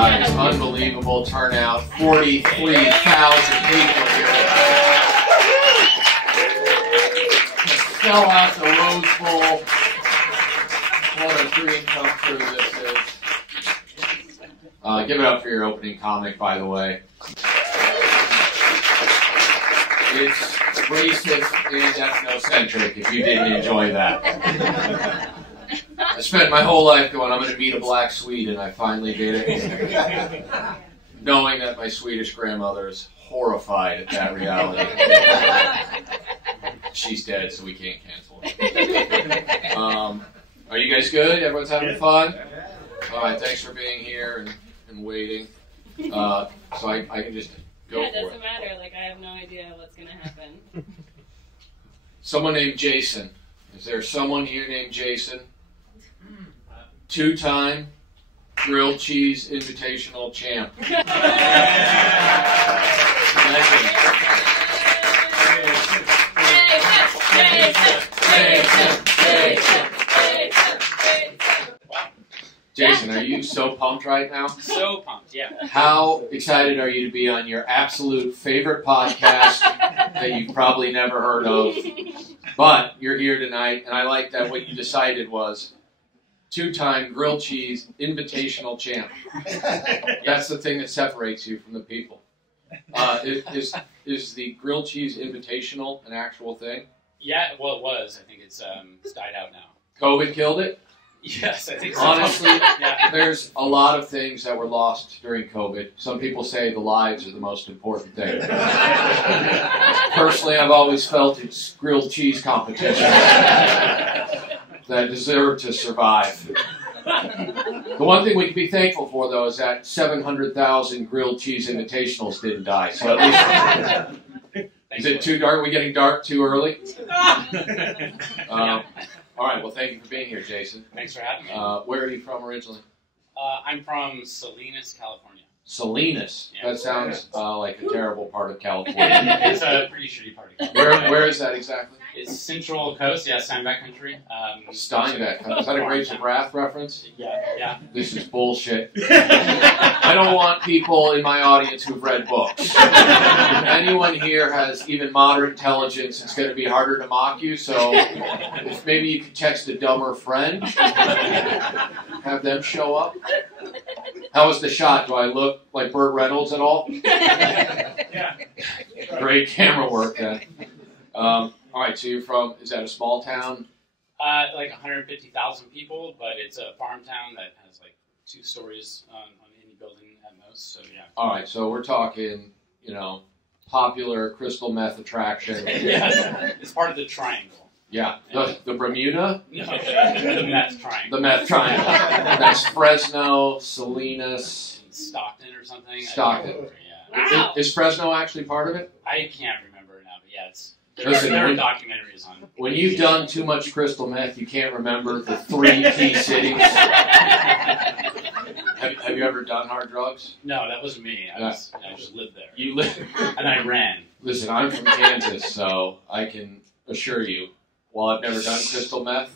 Guys, unbelievable turnout. 43,000 people here. Sell out the Rose Bowl. What a dream come true this is. Give it up for your opening comic, by the way. It's racist and ethnocentric, if you didn't enjoy that. I spent my whole life going, I'm going to meet a black Swede, and I finally did it. Knowing that my Swedish grandmother is horrified at that reality. She's dead, so we can't cancel it. Are you guys good? Everyone's having fun? All right, thanks for being here and waiting. So I can just go for it. Yeah, it doesn't matter. Like, I have no idea what's going to happen. Someone named Jason. Is there someone here named Jason? Two-time grilled cheese invitational champ. Jason, are you so pumped right now? So pumped, yeah. How excited are you to be on your absolute favorite podcast that you've probably never heard of? But you're here tonight, and I like that what you decided was two-time grilled cheese invitational champ. That's the thing that separates you from the people. Is the grilled cheese invitational an actual thing? Yeah, well, it was. I think it's died out now. COVID killed it? Yes, I think so. Honestly, yeah. There's a lot of things that were lost during COVID. Some people say the lives are the most important thing. Personally, I've always felt it's grilled cheese competitions that deserve to survive. The one thing we can be thankful for, though, is that 700,000 grilled cheese invitationals didn't die. So at least, is it too dark? Are we getting dark too early? All right, well, thank you for being here, Jason. Thanks for having me. Where are you from originally? I'm from Salinas, California. Salinas? Yeah. That sounds like a terrible part of California. It's a pretty shitty part of California. Where is that exactly? It's Central Coast, yeah, Steinbeck country. Steinbeck country. Is that a Grapes of Wrath reference? Yeah. This is bullshit. I don't want people in my audience who've read books. If anyone here has even moderate intelligence, it's going to be harder to mock you, so if maybe you could text a dumber friend, have them show up. How was the shot? Do I look like Burt Reynolds at all? Yeah. Great camera work then. All right, so you're from, is that a small town? Like 150,000 people, but it's a farm town that has like 2 stories on any building at most, so yeah. All right, so we're talking, popular crystal meth attraction. Yes, it's part of the triangle. Yeah, the Bermuda? No, the meth triangle. The meth triangle. That's Fresno, Salinas. Stockton or something. Stockton. Yeah. Wow. Is Fresno actually part of it? I can't remember now, but yeah, it's... Listen, there are documentaries on it. When you've done too much crystal meth, you can't remember the 3 key cities. Have you ever done hard drugs? No, that wasn't me. I just lived there. You live, and I ran. Listen, I'm from Kansas, so I can assure you, while I've never done crystal meth,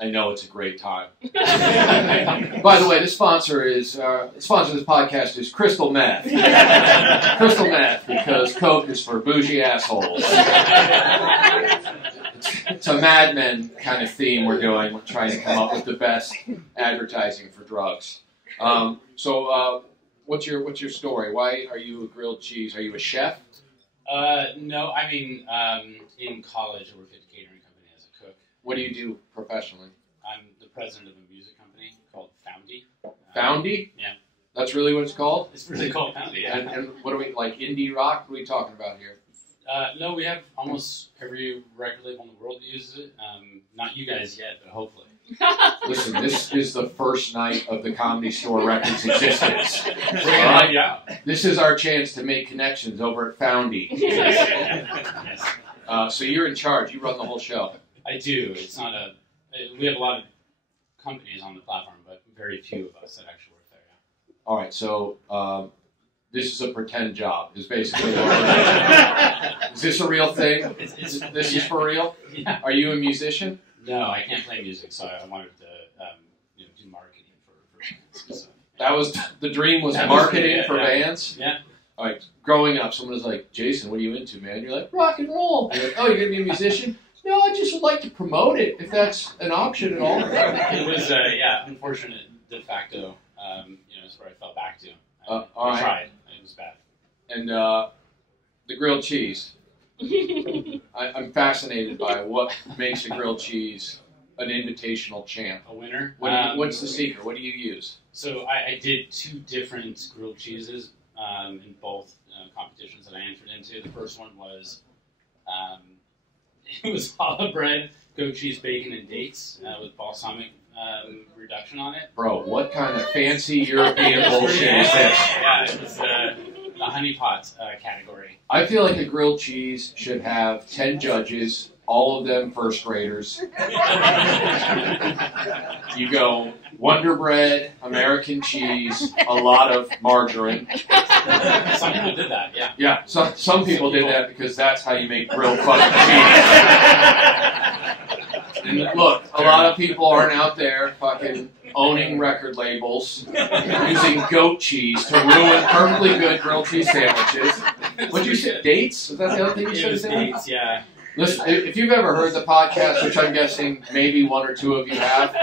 I know it's a great time. By the way, the sponsor of this podcast is Crystal Meth. Crystal Meth, because Coke is for bougie assholes. It's a Mad Men kind of theme we're doing. We're trying to come up with the best advertising for drugs. So, what's your story? Why are you a grilled cheese? Are you a chef? No, I mean, in college I worked at a catering company as a cook. What do you do professionally? I'm the president of a music company called Foundy. Foundy? Yeah. That's really what it's called? It's really called Foundy, yeah. And what are we, like indie rock? What are we talking about here? No, we have almost every record label in the world that uses it. Not you guys yet, but hopefully. Listen, this is the first night of the Comedy Store Records existence. Yeah. This is our chance to make connections over at Foundy. Yes. So you're in charge. You run the whole show. I do. It's not a... We have a lot of companies on the platform, but very few of us that actually work there, yeah. All right, so this is a pretend job, is basically what Is this a real thing? This is for real? Yeah. Are you a musician? No, I can't play music, so I wanted to do marketing for bands. So. That was the dream was That marketing was, for yeah. bands? Yeah. All right, growing up, someone was like, Jason, what are you into, man? You're like, rock and roll. You're like, oh, you're going to be a musician? No, I just would like to promote it, if that's an option at all. It was, unfortunate de facto, is where I fell back to. All I right. tried. It was bad. And the grilled cheese. I'm fascinated by what makes a grilled cheese an invitational champ. A winner. What's the secret? What do you use? So I did 2 different grilled cheeses in both competitions that I entered into. The first one was it was challah bread, goat cheese, bacon, and dates with balsamic reduction on it. Bro, what kind of fancy European bullshit is this? Yeah, it was the honey pot category. I feel like a grilled cheese should have 10 judges, all of them first graders. You go Wonder Bread, American cheese, a lot of margarine. Some people did that, yeah. Yeah, some people did that because that's how you make grilled fucking cheese. And look, a lot of people aren't out there fucking owning record labels, using goat cheese to ruin perfectly good grilled cheese sandwiches. What'd you say? Dates? Was that the other thing you It was said? dates, yeah. Listen, if you've ever heard the podcast, which I'm guessing maybe 1 or 2 of you have,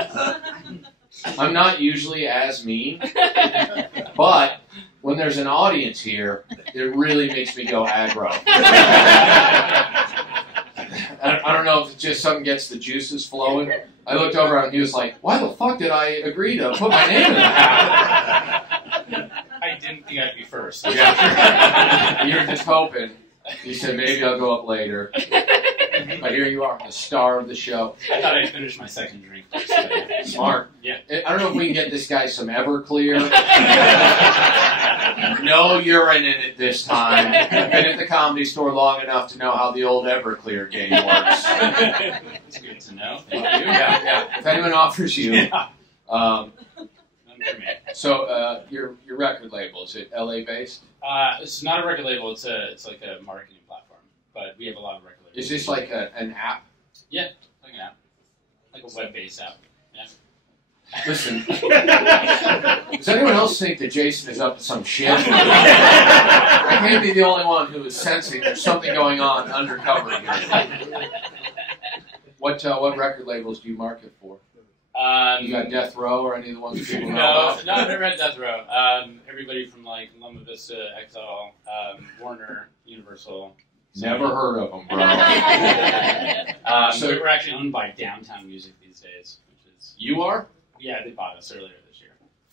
I'm not usually as mean, but when there's an audience here, it really makes me go aggro. I don't know if it's just something gets the juices flowing. I looked over and he was like, why the fuck did I agree to put my name in the hat? I didn't think I'd be first. Yeah. You're just hoping. He said, maybe I'll go up later. But here you are, the star of the show. I thought I'd finish my second drink first. But Smart. yeah. I don't know if we can get this guy some Everclear. No urine in it this time. I've been at the Comedy Store long enough to know how the old Everclear game works. It's good to know. Yeah, Thank you. yeah. If anyone offers you. Yeah. Um, None for me. so your record label, is it LA based? It's not a record label. It's like a marketing platform, but we have a lot of record labels. Is this like an app? Yeah, like an app, like a web-based app. Yeah. Listen, does anyone else think that Jason is up to some shit? I can't be the only one who is sensing there's something going on undercover here. What record labels do you market for? You got Death Row or any of the ones people know about? No, I've never had Death Row. Everybody from like Loma Vista, Exile, Warner, Universal. Never heard of them, bro. So we're actually owned by Downtown Music these days, which is You are? yeah, they bought us earlier this year.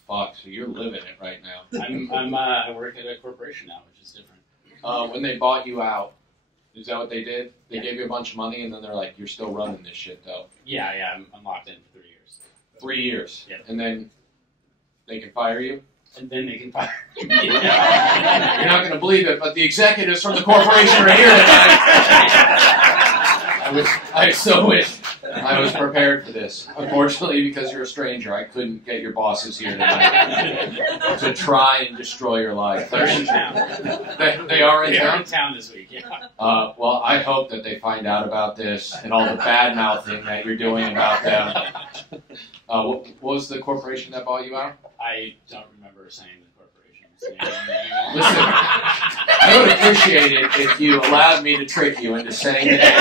Fuck, so you're living it right now. I work at a corporation now, which is different. When they bought you out, is that what they did? They Yeah. gave you a bunch of money and then they're like, you're still running this shit though. Yeah, I'm locked in for 3 years. 3 years. Yeah. And then they can fire you? And then they can fire me. You're not going to believe it, but the executives from the corporation are here tonight. I so wish I was prepared for this. Unfortunately, because you're a stranger, I couldn't get your bosses here tonight to try and destroy your life. They're in town. They are in They're town? in town this week, yeah. Well, I hope that they find out about this and all the bad-mouthing that you're doing about them. What was the corporation that bought you out? I don't remember saying the corporation's name. Listen, I would appreciate it if you allowed me to trick you into saying the name.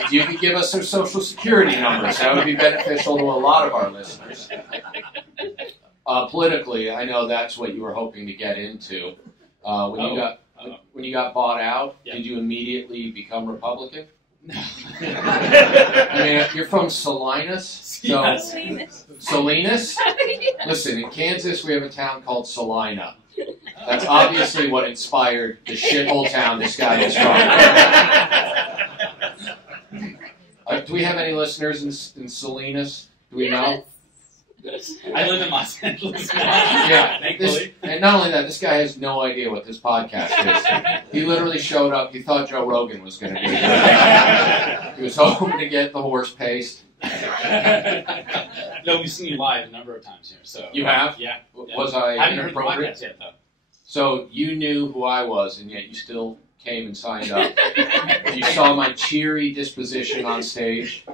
If you could give us their social security numbers, that would be beneficial to a lot of our listeners. Politically, I know that's what you were hoping to get into. When you got bought out, Yeah. did you immediately become Republican? No. I mean, you're from Salinas, so Yes. Salinas. Listen, in Kansas, we have a town called Salina. That's obviously what inspired the shithole town this guy is from. Do we have any listeners in Salinas? Do we know? I live in Los Angeles now. Yeah, Thankfully. and not only that, this guy has no idea what this podcast is. He literally showed up. He thought Joe Rogan was going to be here. He was hoping to get the horse paste. No, we've seen you live a number of times here. So You have? Yeah. Was I I haven't heard the inappropriate? podcast yet, though. So you knew who I was, and yet you still came and signed up. You saw my cheery disposition on stage,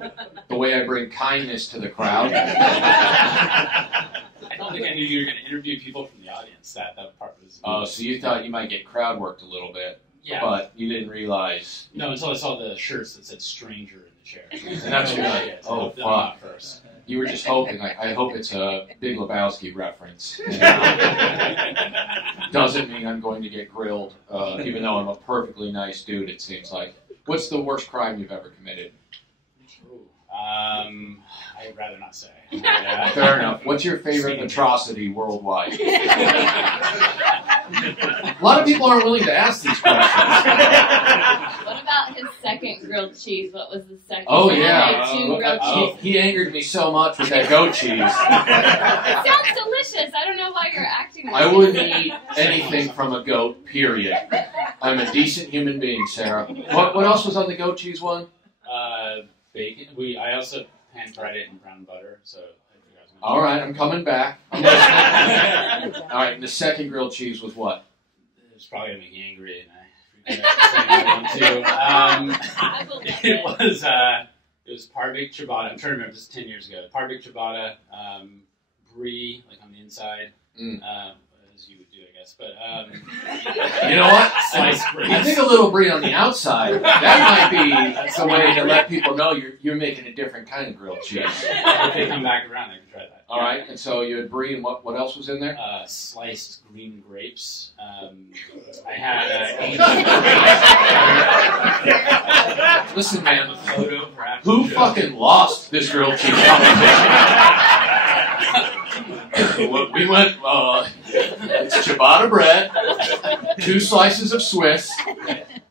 the way I bring kindness to the crowd. I don't don't think I knew you were going to interview people from the audience. That part was. Oh, so you thought you might get crowd worked a little bit, Yeah. but you didn't realize. No, until I saw the shirts that said "stranger" in the chair. And that's right. Oh, fuck. First. You were just hoping, like, I hope it's a Big Lebowski reference. Doesn't mean I'm going to get grilled, even though I'm a perfectly nice dude, it seems like. What's the worst crime you've ever committed? I'd rather not say. Fair enough. What's your favorite atrocity worldwide? A lot of people aren't willing to ask these questions. What about his second grilled cheese? What was the second? Oh, He yeah. had 2 grilled cheese. He angered me so much with that goat cheese. It sounds delicious. I don't know why you're acting like I wouldn't eat anything from a goat, period. I'm a decent human being, Sarah. What else was on the goat cheese one? Bacon. I also pan fried it in brown butter. So. All right, I'm coming back. I'm listening. All right, and the second grilled cheese was what? It was probably gonna make me angry, and I forget saying that one too. It was Parvik ciabatta. I'm trying to remember. This is 10 years ago. Parvik ciabatta, brie, like on the inside, as you would do, I guess. But you know what? Sliced brie. I think a little brie on the outside. That might be the way to let people know you're making a different kind of grilled cheese. If they come back around, I can try that. All right, and so you had brie, and what else was in there? Sliced green grapes. I had Listen, man, a photo for after who the show. fucking lost this grilled cheese competition? We went, it's ciabatta bread, 2 slices of Swiss,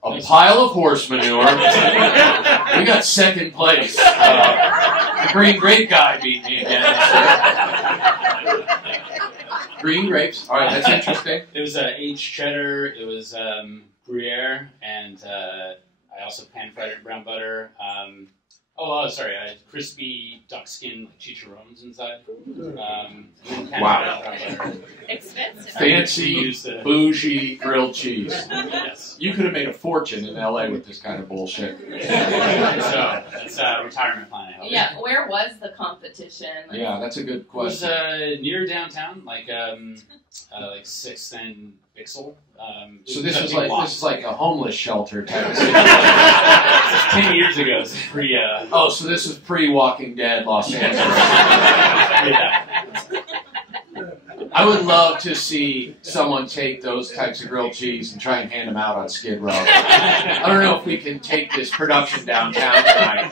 a pile of horse manure. We got second place. The green grape guy beat me again. Green grapes. All right, that's interesting. It was aged cheddar. It was Gruyere, and I also pan fried it in brown butter. Sorry, I had crispy duck skin like chicharrones inside. Wow. Expensive. Fancy, bougie grilled cheese. Yes. You could have made a fortune in LA with this kind of bullshit. So that's a retirement plan. I hope. Yeah, where was the competition? Yeah, that's a good It was question. near downtown, like 6th and Bixel. So this is like a homeless shelter type of thing. 10 years ago. It was pre. Oh, so this is pre-Walking Dead Los Angeles. Yeah. I would love to see someone take those types of grilled cheese and try and hand them out on Skid Row. I don't know if we can take this production downtown tonight,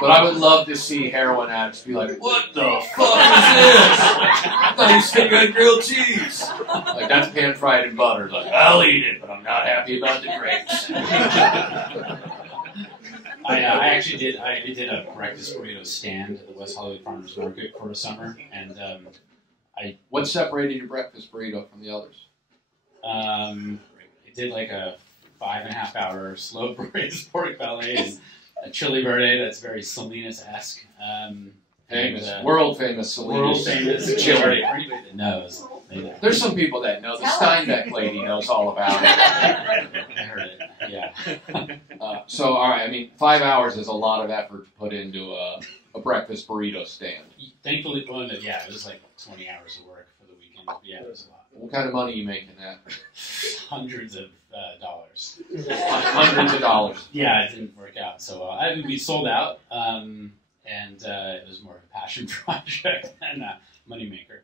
but I would love to see heroin addicts be like, "What the fuck is this? I thought you said you had grilled cheese." Like, that's pan fried in butter. Like, I'll eat it, but I'm not happy about the grapes. I actually did. I did a breakfast burrito stand at the West Hollywood Farmers Market for a summer, and What separated your breakfast burrito from the others? I did like a 5.5 hour slow braised pork belly and a chili verde that's very Salinas-esque. Famous, world famous Salinas. World famous chili. chili. For anybody that knows, they know. There's some people that know. The Steinbeck lady knows all about it. I heard it. Yeah. So, all right, I mean, 5 hours is a lot of effort to put into a breakfast burrito stand. Thankfully, it was like 20 hours of work for the weekend. Yeah, it was a lot. What kind of money are you making that? Hundreds of dollars. Hundreds of dollars. Yeah, it didn't work out so well. We sold out, and it was more of a passion project than a moneymaker.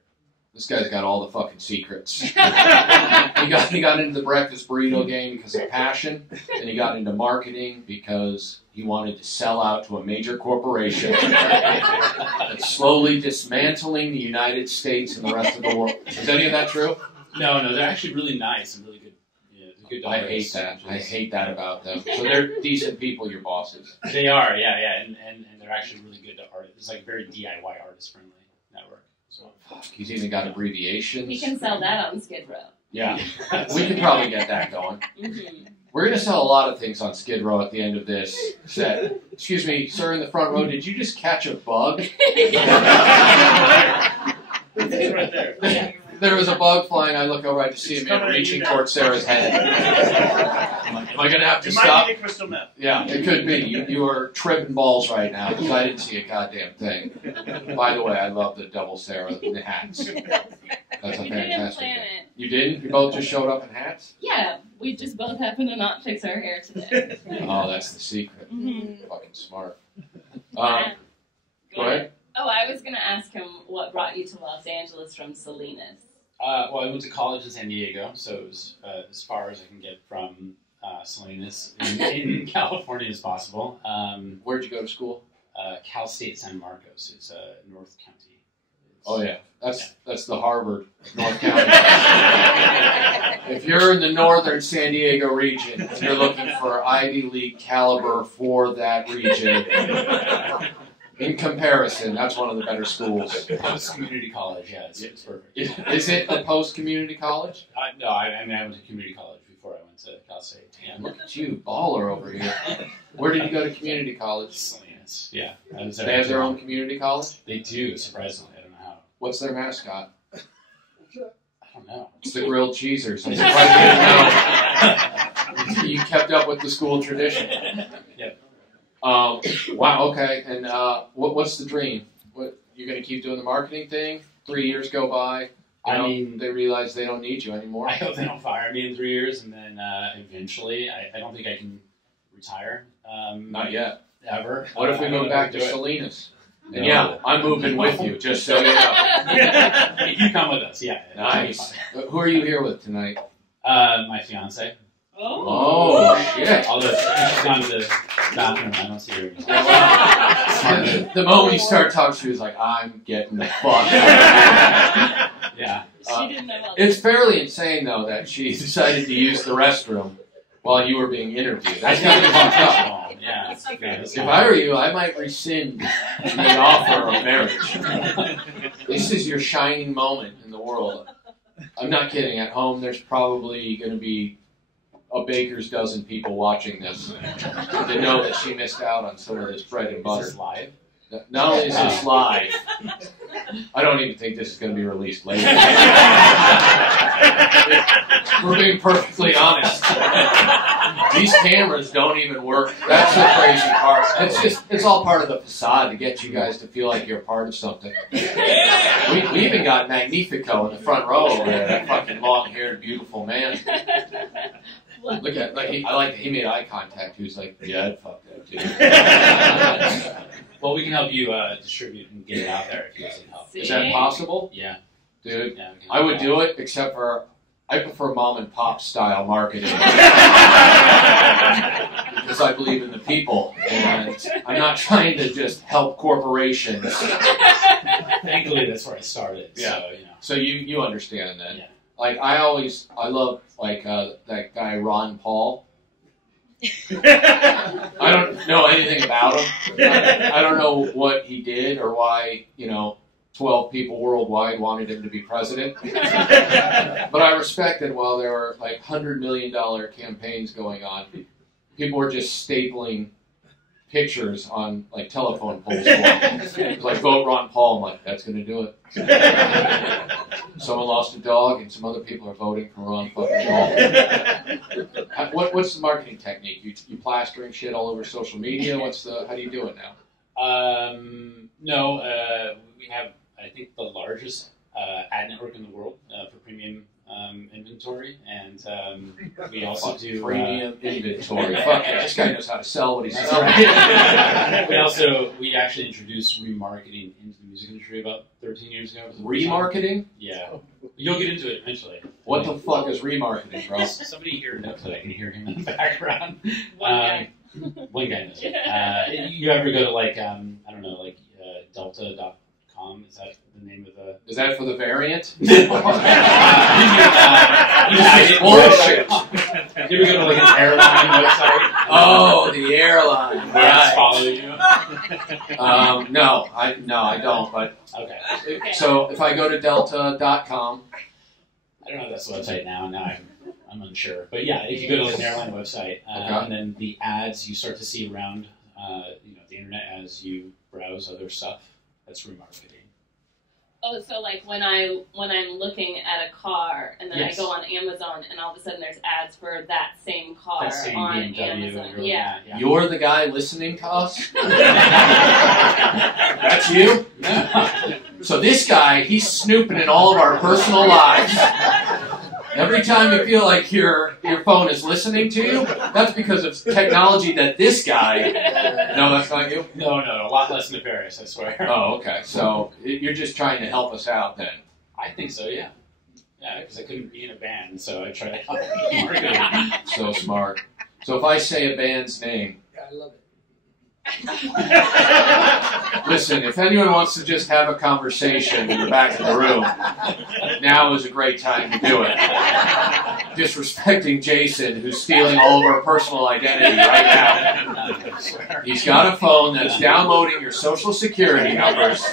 This guy's got all the fucking secrets. He got into the breakfast burrito game because of passion, and he got into marketing because he wanted to sell out to a major corporation that's slowly dismantling the United States and the rest of the world. Is any of that true? No, they're actually really nice and really good. Yeah, good I dollars. hate that. I hate that about them. So they're decent people, your bosses. They are, yeah, and they're actually really good to artists. It's like very DIY artist friendly network. So. He's even got abbreviations. You can sell that on Skid Row. Yeah, we can probably get that going. Mm-hmm. We're going to sell a lot of things on Skid Row at the end of this set. Excuse me, sir in the front row, did you just catch a bug? It's right there. there was a bug flying, I look over, I just see a man reaching towards Sarah's head. I'm like, am I going to have to stop? It might be the crystal meth. Yeah, it could be. You are tripping balls right now because I didn't see a goddamn thing. By the way, I love the double Sarah hats. That's a We fantastic didn't plan thing. it. You didn't? You both just showed up in hats? Yeah, we just both happened to not fix our hair today. Oh, that's the secret. Mm-hmm. Fucking smart. Go Go ahead. Oh, I was going to ask him what brought you to Los Angeles from Salinas. Well, I went to college in San Diego, so it was as far as I can get from Salinas in California as possible. Where'd you go to school? Cal State San Marcos. It's North County. Oh, yeah. That's the Harvard, North County. If you're in the northern San Diego region and you're looking for Ivy League caliber for that region, in comparison, that's one of the better schools. Post-community college, yeah, it's perfect. Is it a post-community college? No, I went to community college before I went to Cal State. Damn, look at you, baller over here. Where did you go to community college? Salinas, yeah. They have their own community college? They do, surprisingly. I don't know how. What's their mascot? I don't know. It's the grilled cheesers. I'm surprised you didn't know. You kept up with the school tradition. Yep. Wow, okay. And what's the dream? What, you're going to keep doing the marketing thing? 3 years go by. I mean, they realize they don't need you anymore. I hope they don't fire me in 3 years, and then eventually, I don't think I can retire. Not yet. Ever. What if we go back to Salinas? And yeah, I'm moving with you, just so you know. You come with us, yeah. Nice. Who are you here with tonight? My fiance. Oh, shit. Although she's gone to the bathroom, I don't see her. The moment you start talking, she was like, I'm getting the fuck out of here. Yeah. She didn't know all It's fairly insane, though, that she decided to use the restroom while you were being interviewed. That's kind of fucked up. Yeah. If I were you, I might rescind the offer of marriage. This is your shining moment in the world. I'm not kidding. At home, there's probably going to be a baker's dozen people watching this to know that she missed out on some of this bread and butter. Is this live? Not only is this live, I don't even think this is going to be released later. We're being perfectly honest. These cameras don't even work. That's the crazy part. It's all part of the facade to get you guys to feel like you're a part of something. We even got Magnifico in the front row over there, that fucking long-haired, beautiful man. Look at, he made eye contact. He was like, yeah, I'd fuck that dude. Well, we can help you distribute and get it out there if you need help. Is that possible? Yeah. Dude, Yeah, I would do it, except for I prefer mom and pop style marketing. Because I believe in the people, and I'm not trying to just help corporations. Thankfully, that's where I started. Yeah. So, So you understand that. Yeah. Like, I love, like, that guy Ron Paul. I don't know anything about him. I don't know what he did or why, 12 people worldwide wanted him to be president. But I respect that while there were, like, $100 million campaigns going on, people were just stapling pictures on, like, telephone poles. It was like, vote Ron Paul. I'm like, that's going to do it. Someone lost a dog, and some other people are voting for Ron fucking Paul. What's the marketing technique? You plastering shit all over social media? How do you do it now? No, we have, I think, the largest ad network in the world for premium inventory, and we also do premium inventory. Fuck it, this guy knows how to sell what he's That's selling. right. we actually introduced remarketing into the music industry about 13 years ago. Remarketing? Yeah. You'll get into it eventually. What the fuck is remarketing, bro? Somebody here knows that. I can hear him in the background. One guy. One guy knows it. You ever go to, like, delta.com? Is that the name of the... Is that for the variant? Bullshit. You ever go to, like, an airline website? Oh, the airline. Right. Follow you? No, I don't. But Okay. so if I go to delta.com, I don't know if that's the website now. Now I'm unsure. But yeah, if you go to, like, an airline website, and then the ads you start to see around, the internet as you browse other stuff, that's remarketing. Oh, so like when I'm looking at a car and then Yes. I go on Amazon and all of a sudden there's ads for that same car That same on BMW. Amazon. Yeah. You're the guy listening to us? That's you? So this guy, he's snooping in all of our personal lives. Every time you feel like your phone is listening to you, that's because of technology that this guy... No, that's not you? No, a lot less nefarious, I swear. Oh, okay. So you're just trying to help us out then? I think so, yeah. Yeah, because I couldn't be in a band, so I try to help market. So smart. So if I say a band's name... Yeah, I love it. Listen, if anyone wants to just have a conversation in the back of the room, now is a great time to do it. Disrespecting Jason, who's stealing all of our personal identity right now. He's got a phone that's downloading your social security numbers.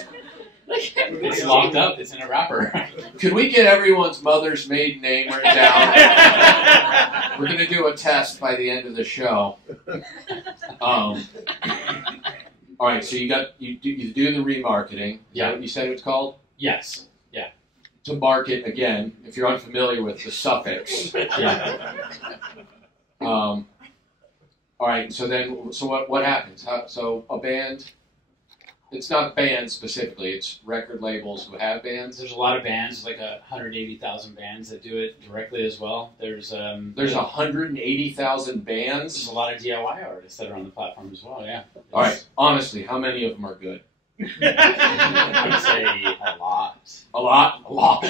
It's locked up. It's in a wrapper. Could we get everyone's mother's maiden name written down? We're going to do a test by the end of the show. All right, so you do the remarketing. Is that what you said it's called? Yes. Yeah. To market, again, if you're unfamiliar with the suffix. Yeah. All right, so what happens? So a band... It's not bands specifically, it's record labels who have bands. There's a lot of bands, like 180,000 bands that do it directly as well. There's 180,000 bands? There's a lot of DIY artists that are on the platform as well, yeah. All right, honestly, how many of them are good? I would say a lot. A lot? A lot.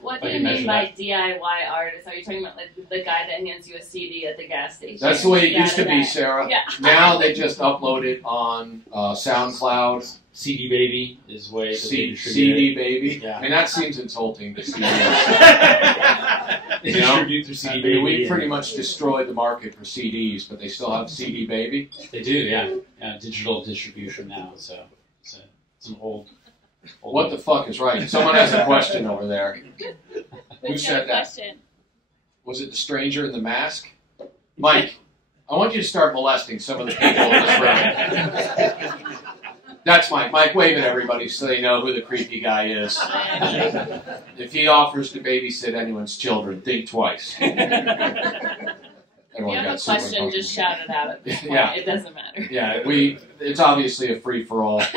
What do you mean by DIY artist? Are you talking about like the guy that hands you a CD at the gas station? That's the way it used to be, Sarah. Yeah. Now they just upload it on SoundCloud. CD Baby is the way that they distribute CD it. Baby? Yeah. I mean, that seems insulting to CDs. They distribute through CD Baby. We pretty much destroyed the market for CDs, but they still have CD Baby. They do, yeah. Digital distribution now, so it's an old... What the fuck is right? Someone has a question over there. Who said that? Question. Was it the stranger in the mask? Mike, I want you to start molesting some of the people in this room. That's Mike. Mike, wave at everybody so they know who the creepy guy is. If he offers to babysit anyone's children, think twice. If you have a question, just shout it out at this point. Yeah. It doesn't matter. Yeah, it's obviously a free-for-all. It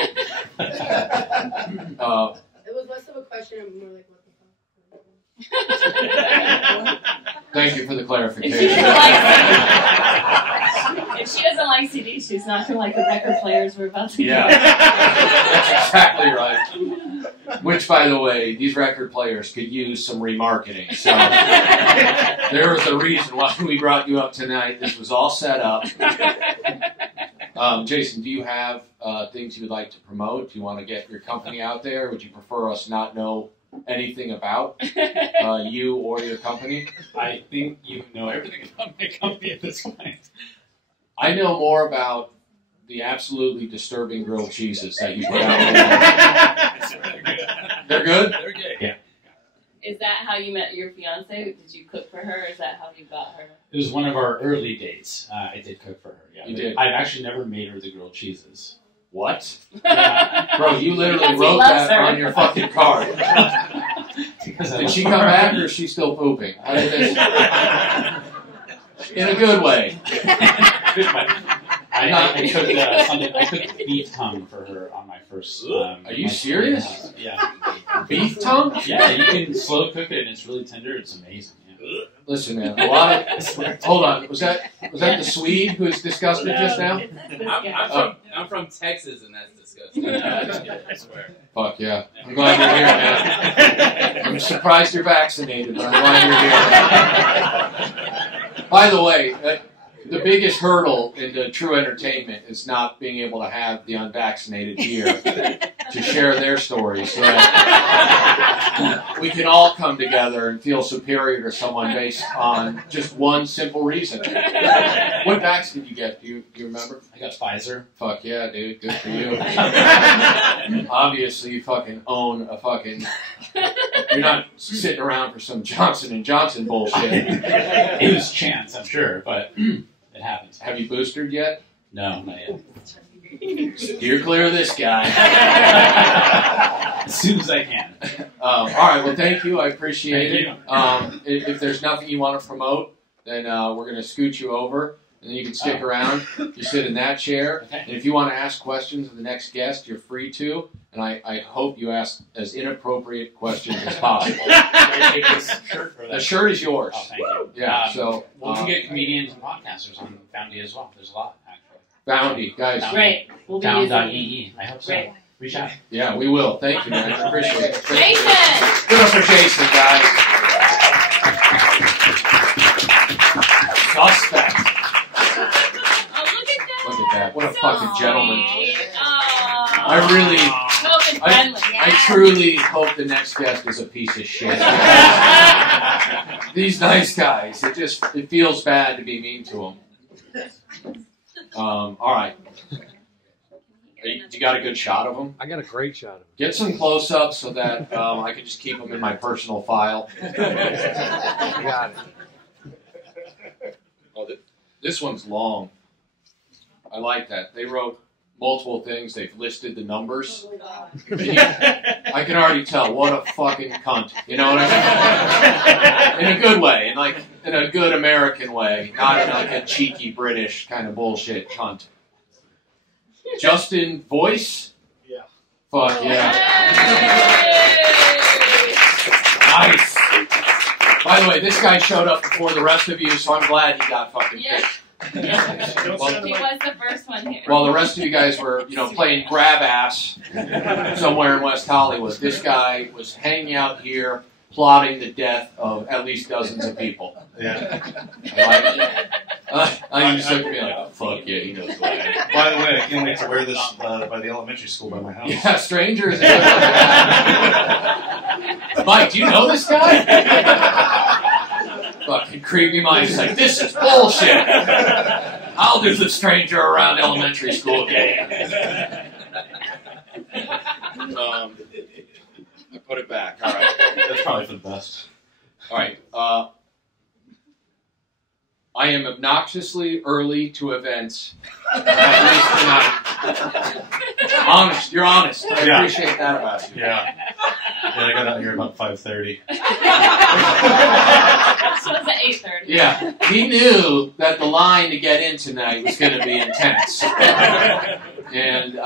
was less of a question and more like, what the fuck? Thank you for the If clarification. she doesn't like CDs, she's not going to like the record players we're about to get. Yeah, that's exactly right. Which, by the way, these record players could use some remarketing. So there was a reason why we brought you up tonight. This was all set up. Jason, do you have things you would like to promote? Do you want to get your company out there? Would you prefer us not know anything about you or your company? I think you know everything about my company at this point. I know more about the absolutely disturbing grilled cheeses that you put out. They're good? They're good, yeah. Is that how you met your fiance? Did you cook for her, or is that how you got her? It was one of our early dates. I did cook for her, yeah. You did? I've actually never made her the grilled cheeses. What? Yeah. Bro, you literally Because he wrote loves that her. on your fucking card. Did she come back or is she still pooping? How did this... In a good way. I cooked beef tongue for her on my first... Are you serious? Yeah. Beef tongue? Yeah, you can slow cook it and it's really tender. It's amazing. Yeah. Listen, man, a lot of... Hold on, was that the Swede who was disgusted just now? I'm from Texas and that's disgusting. I swear. Fuck yeah. I'm glad you're here, man. I'm surprised you're vaccinated, but I'm glad you're here. By the way, the biggest hurdle into true entertainment is not being able to have the unvaccinated here to share their stories so that we can all come together and feel superior to someone based on just one simple reason. What vaccine did you get? Do you remember? I got Pfizer. Fuck yeah, dude. Good for you. Obviously, you fucking own a fucking... You're not sitting around for some Johnson & Johnson bullshit. It was chance, I'm sure, but it happens. Have you boosted yet? No, not yet. You're clear of this guy. soon as I can. All right, well, thank you. I appreciate Thank it. If there's nothing you want to promote, then we're going to scoot you over, and then you can stick around. You sit in that chair. Okay. And if you want to ask questions of the next guest, you're free to. And I hope you ask as inappropriate questions as possible. The shirt is yours. Oh, thank you. Yeah, so... We'll get comedians and podcasters on Foundy as well. There's a lot, actually. Foundy, guys. Great. We'll be using Found.ee. I hope so. Great. Reach out. Yeah, we will. Thank you, man. I appreciate it. Jason! Good up for Jason, guys. Suspect. Oh, look at that. Look at that. What a So fucking gentleman. sweet. I really... So friendly. I truly hope the next guest is a piece of shit. These nice guys, it feels bad to be mean to them. All right. You got a good shot of them? I got a great shot of him. Get some close-ups so that I can just keep them in my personal file. You got it. Oh, this one's long. I like that. They wrote multiple things. They've listed the numbers. I can already tell what a fucking cunt. You know what I mean? In a good way, in a good American way, not in like a cheeky British kind of bullshit cunt. Justin Voice? Yeah. Fuck yeah. Nice. By the way, this guy showed up before the rest of you, so I'm glad he got fucking picked. He was the first one here. While the rest of you guys were, playing grab ass somewhere in West Hollywood, this guy was hanging out here plotting the death of at least dozens of people. Yeah. I just looked at me like, fuck yeah, he knows what I am. By the way, I can't wait to wear this by the elementary school by my house. Yeah, strangers. Mike, do you know this guy? Fucking creepy Mike's like, this is bullshit. I'll do the stranger around elementary school game. I put it back. All right. That's probably for the best. All right. I am obnoxiously early to events. At least tonight. Honest. You're honest. I appreciate that about you. Yeah. I got out here about 5:30. So it's at 8:30. Yeah. He knew that the line to get in tonight was going to be intense. And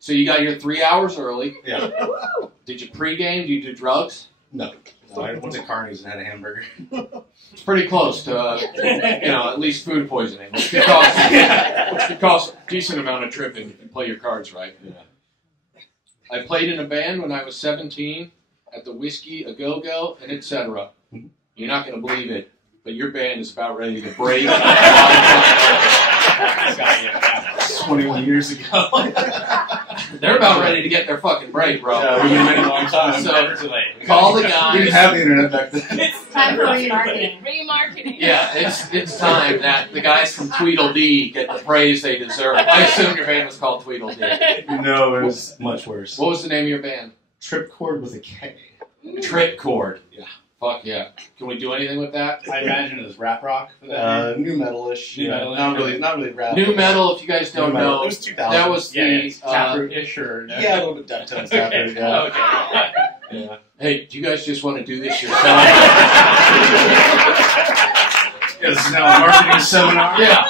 so you got here 3 hours early. Yeah. Did you pregame? Did you do drugs? No. I went to Carney's and had a hamburger. It's pretty close to, at least food poisoning, which could cause a decent amount of tripping if you play your cards right. Yeah. I played in a band when I was 17 at the Whiskey, A Go-Go, and etc. You're not going to believe it, but your band is about ready to break. 21 years ago. They're about ready to get their fucking break, bro. Yeah, we've been waiting a long time. So, call the guys. We didn't have the internet back then. It's time for remarketing. Remarketing. Yeah, it's time that the guys from Tweedledee get the praise they deserve. I assume your band was called Tweedledee. No, it was much worse. What was the name of your band? Tripcord with a K. Tripcord. Yeah. Fuck yeah. Can we do anything with that? I imagine it was rap rock for that. New metalish. New Yeah, metal-ish. not really rap. New metal, if you guys don't New metal. know, It was 2000. that was the... Taproot-ish or... Yeah, a little bit Deftones. Taproot, yeah. Okay. Yeah. Hey, do you guys just want to do this yourself? This is now a marketing seminar. Yeah.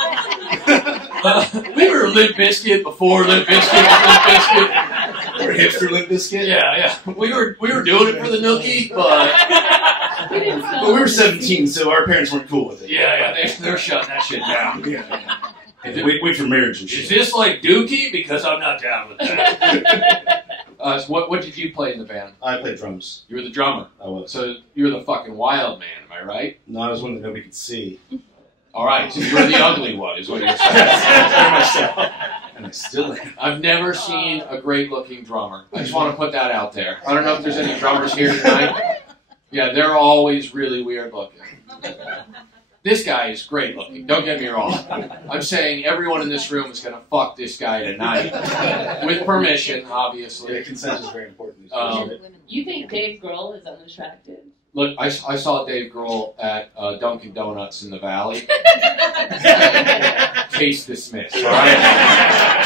We were Limp Bizkit before Limp Bizkit was Limp Bizkit. We're hipster Limp Bizkit. Yeah. We were doing it for the nookie, but we were 17, so our parents weren't cool with it. they're shutting that shit down. Wait for marriage and Is shit. this like Dookie? Because I'm not down with that. So what did you play in the band? I played drums. You were the drummer. I was. So you're the fucking wild man, am I right? No, I was one that nobody could see. All right, so you're the ugly one, is what you're saying. Very much so. And I still am. I've never seen a great-looking drummer. I just want to put that out there. I don't know if there's any drummers here tonight. Yeah, they're always really weird-looking. This guy is great-looking. Don't get me wrong. I'm saying everyone in this room is going to fuck this guy tonight. With permission, obviously. Yeah, consent is very important. You think Dave Grohl is unattractive? Look, I saw Dave Grohl at Dunkin' Donuts in the Valley. Case dismissed, all right?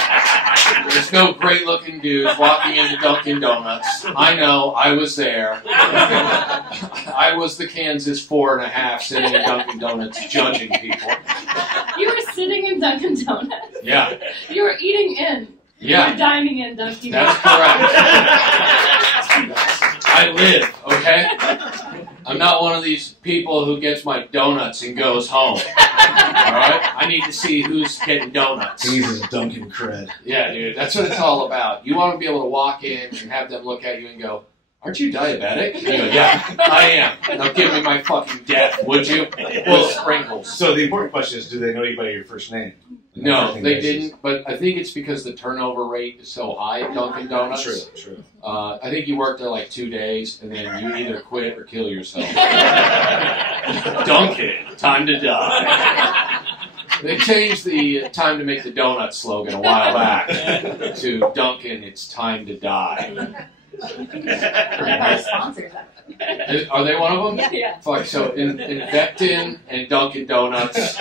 There's no great-looking dude walking into Dunkin' Donuts. I know, I was there. I was the Kansas 4.5 sitting in Dunkin' Donuts judging people. You were sitting in Dunkin' Donuts? Yeah. You were eating in. Yeah. You were dining in Dunkin' That's Donuts. correct. I live, okay? I'm not one of these people who gets my donuts and goes home. Alright? I need to see who's getting donuts. He needs his Dunkin' cred. Yeah, dude, that's what it's all about. You want to be able to walk in and have them look at you and go, "Aren't you diabetic?" And you go, "Yeah, I am. Now give me my fucking death, would you?" With sprinkles. So the important question is, do they know you by your first name? No, they didn't, but I think it's because the turnover rate is so high at Dunkin' Donuts. True. I think you worked there like 2 days, and then you either quit or kill yourself. Dunkin', time to die. They changed the time to make the donut slogan a while back to Dunkin', it's time to die. Our sponsors. Are they one of them? Yeah. Fuck, so Invectin and Dunkin' Donuts.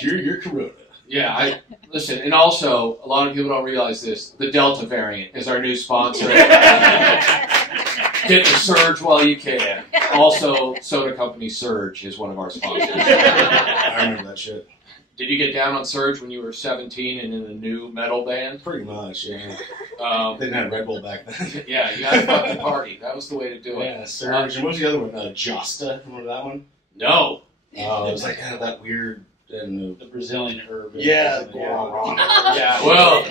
You're Corona. Yeah, listen, and also, a lot of people don't realize this, the Delta variant is our new sponsor. Get the Surge while you can. Also, soda company Surge is one of our sponsors. I remember that shit. Did you get down on Surge when you were 17 and in a new metal band? Pretty much, yeah. They didn't have Red Bull back then. Yeah, you had a fucking party. That was the way to do it. Yeah, Surge. And what was the other one? Josta. Remember that one? No. It was like kind of that weird... The Brazilian herb. Yeah. Yeah, well,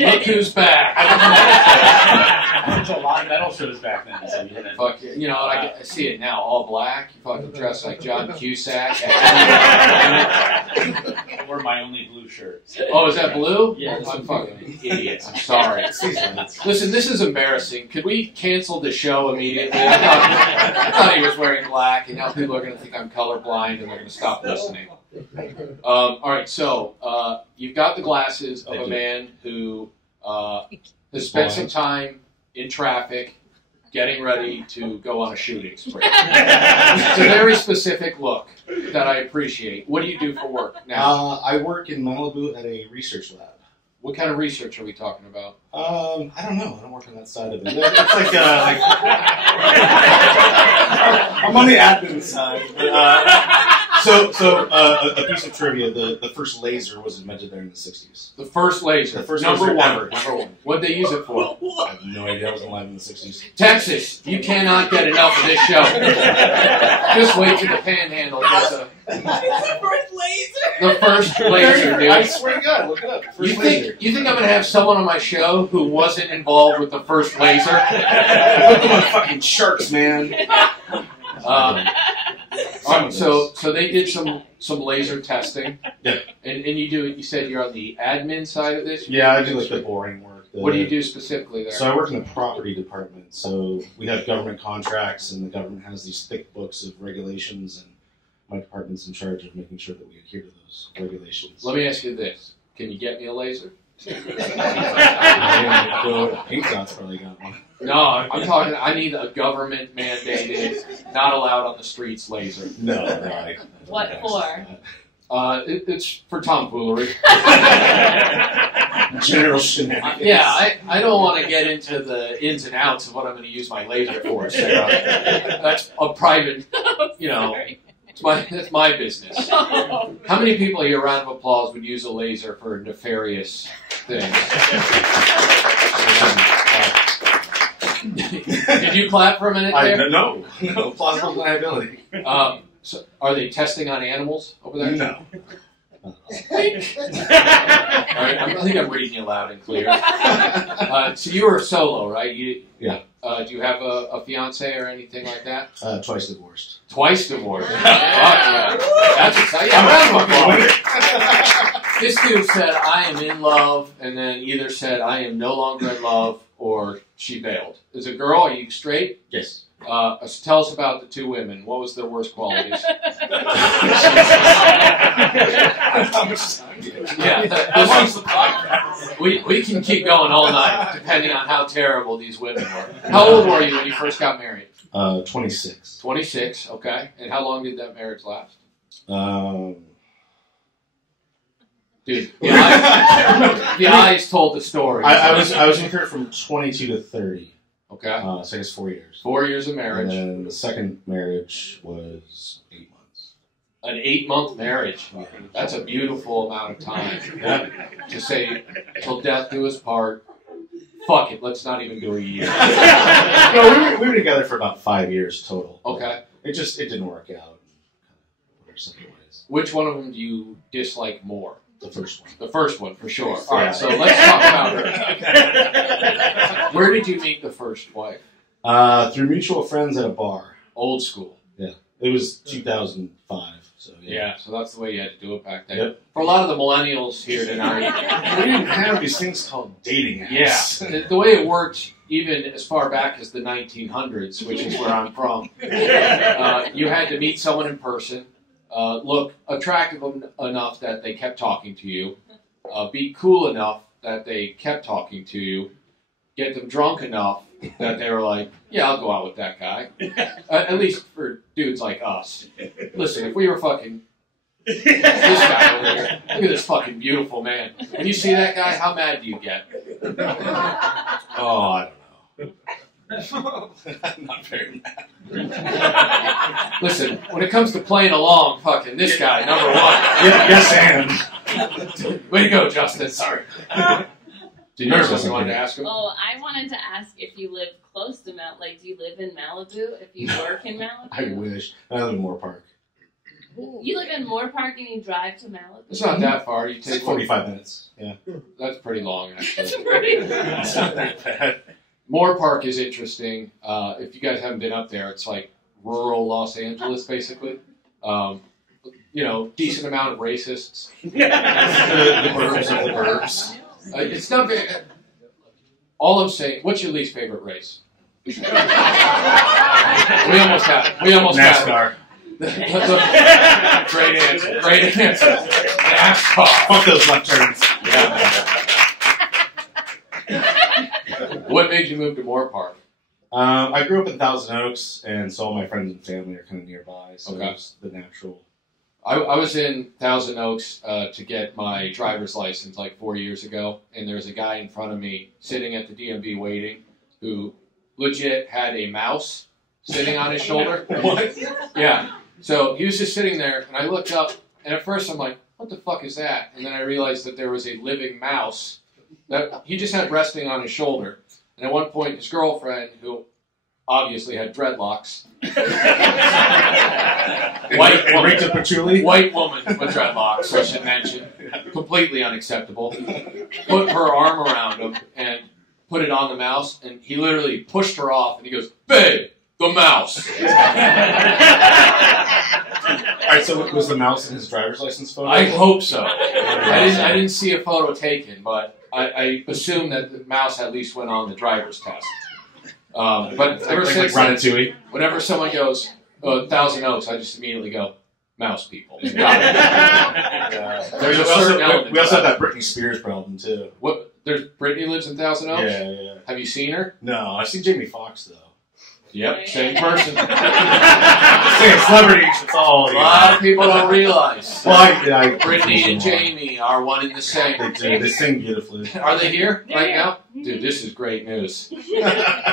look who's back. I went to a lot of metal shows back then. So Fuck, you know, I see it now, all black. You fucking dress like John Cusack. I wore my only blue shirt. Oh, is that blue? Yeah. I'm fucking idiot. I'm sorry. Listen, this is embarrassing. Could we cancel the show immediately? I thought he was wearing black, and now people are going to think I'm colorblind, and they're going to stop listening. All right, so you've got the glasses of a man who has spent some time in traffic getting ready to go on a shooting spree. It's a very specific look that I appreciate. What do you do for work now? I work in Malibu at a research lab. What kind of research are we talking about? I don't know. I don't work on that side of it. It's like I'm on the admin side. But, a piece of trivia: the first laser was invented there in the '60s. The first laser. The first number laser one. ever. Number one. What'd they use it for? I have no idea. I was alive in the '60s. Texas, you cannot get enough of this show. Just wait till the Panhandle gets a... The first laser. The first laser, dude. I swear to God, look it up. First laser. You think I'm going to have someone on my show who wasn't involved with the first laser? I put them on fucking sharks, man. So they did some laser testing. Yeah. And you said you're on the admin side of this? Yeah, I do like the boring work. What do you do specifically there? So I work in the property department. So we have government contracts, and the government has these thick books of regulations, and my department's in charge of making sure that we adhere to those regulations. Let me ask you this. Can you get me a laser? Pink Dot's probably got one. No, I'm talking, I need a government mandated, not allowed on the streets laser. No. What for? It's for tomfoolery. General shenanigans. Yeah, I don't want to get into the ins and outs of what I'm going to use my laser for, Sarah. That's a private, that's my business. How many people here, round of applause, would use a laser for nefarious things? Did you clap for a minute there? No, plausible liability. So are they testing on animals over there? No. All right, I think I'm reading you loud and clear. So you were solo, right? Yeah. Do you have a fiance or anything like that? Twice divorced. Twice divorced. Yeah. That's exciting. Yeah, round of applause. This dude said, "I am in love," and then either said, "I am no longer in love," or she bailed. Is it a girl? Are you straight? Yes. Tell us about the two women. What was their worst qualities? We can keep going all night, depending on how terrible these women were. How old were you when you first got married? 26. 26, okay. And how long did that marriage last? Dude, the eyes told the story. I was with her from 22 to 30. Okay. So I guess 4 years. 4 years of marriage. And then the second marriage was 8 months. An 8-month marriage. That's a beautiful amount of time. Yeah. To say, till death do us part. Fuck it, let's not even do a year. No, we were together for about 5 years total. Okay. It didn't work out. Went our separate ways. Which one of them do you dislike more? The first one. The first one, for sure. All right, so let's talk about her. Where did you meet the first wife? Through mutual friends at a bar. Old school. Yeah. It was 2005. So yeah, so that's the way you had to do it back then. Yep. For a lot of the millennials here tonight, we didn't have these things called dating apps. Yeah, the way it worked, even as far back as the 1900s, which is where I'm from, you had to meet someone in person, look attractive enough that they kept talking to you, be cool enough that they kept talking to you, get them drunk enough that they were like, yeah, I'll go out with that guy. At least for dudes like us. Listen, if we were fucking this guy over here, look at this fucking beautiful man. When you see that guy, how mad do you get? Oh, I don't know. I'm not very mad. Listen, when it comes to playing along, fucking this guy, number one. Yes, and. Way to go, Justin. Sorry. Did you have something you wanted to ask him? Oh, I wanted to ask if you live close to Like, do you live in Malibu? If you work in Malibu? I wish. I live in Moore Park. You live in Moore Park and you drive to Malibu? It's not that far. You It's take like 45 minutes. Yeah. That's pretty long, actually. That's pretty It's not that bad. Moore Park is interesting. If you guys haven't been up there, it's like rural Los Angeles, basically. Decent amount of racists. the burbs of the burbs. It's not very... All I'm saying, what's your least favorite race? We almost had it. NASCAR. Great answer. Great answer. NASCAR. Fuck those left turns. Yeah. What made you move to Moore Park? I grew up in Thousand Oaks, and so all my friends and family are kind of nearby, so Okay. it's the natural. I was in Thousand Oaks to get my driver's license like 4 years ago, and there was a guy in front of me sitting at the DMV waiting who legit had a mouse sitting on his shoulder. What? Yeah. So he was just sitting there, and I looked up, and at first I'm like, what the fuck is that? And then I realized that there was a living mouse that he just had resting on his shoulder. And at one point, his girlfriend, who obviously had dreadlocks, Rachel Patchouli? white woman with dreadlocks, I should mention, completely unacceptable, put her arm around him and put it on the mouse, and he literally pushed her off, and he goes, babe, the mouse. Alright, so was the mouse in his driver's license photo? I hope so. I didn't see a photo taken, but I assume that the mouse at least went on the driver's test. But ever since Ratatouille. whenever someone goes, Thousand Oaks, I just immediately go, mouse people. Got it. There's a certain element. We also have that Britney Spears problem, too. What? There's Brittany lives in Thousand Oaks? Yeah. Have you seen her? No, I've seen Jamie Foxx, though. Yep, same person. Same celebrities, it's all. A lot of people don't realize. Well, Brittany and Jamie are one and the same. They do. They sing beautifully. Are they here right now? Dude, this is great news.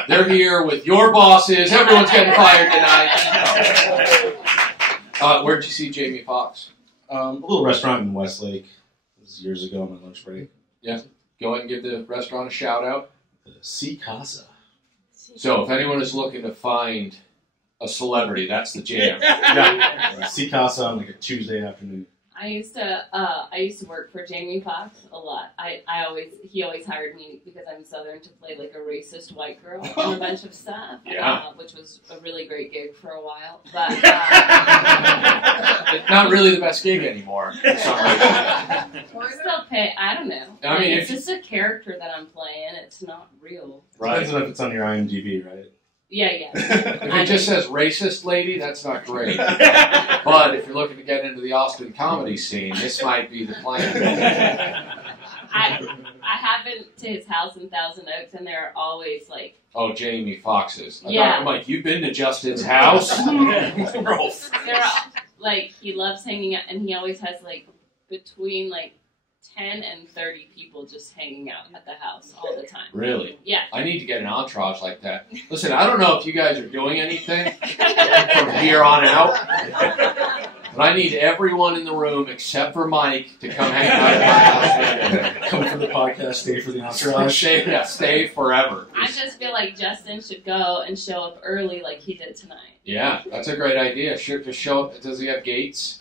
They're here with your bosses. Everyone's getting fired tonight. Where'd you see Jamie Foxx? A little restaurant in Westlake. This was years ago on my lunch break. Yeah. Go ahead and give the restaurant a shout out. Sea Casa. So if anyone is looking to find a celebrity, that's the jam. Yeah. Sea Casa on like a Tuesday afternoon. I used to work for Jamie Foxx a lot. He always hired me because I'm Southern to play like a racist white girl on a bunch of stuff. Which was a really great gig for a while. But it's not really the best gig anymore for some reason. Still pay. I don't know. I mean, it's just a character that I'm playing. It's not real. Depends on if it's on your IMDb, right? Yeah. If it just says racist lady, that's not great. But if you're looking to get into the Austin comedy scene, this might be the plan. I have been to his house in Thousand Oaks, and they're always like... Oh, Jamie Foxx's. Yeah. I'm like, you've been to Justin's house? They're like, he loves hanging out, and he always has like between like 10 and 30 people just hanging out at the house all the time. Really? Yeah. I need to get an entourage like that. Listen, I don't know if you guys are doing anything from here on out, but I need everyone in the room except for Mike to come hang out at my house. Come for the podcast, stay for the entourage. Stay forever. I just feel like Justin should go and show up early like he did tonight. Yeah, that's a great idea. Sure, to show up. Does he have gates?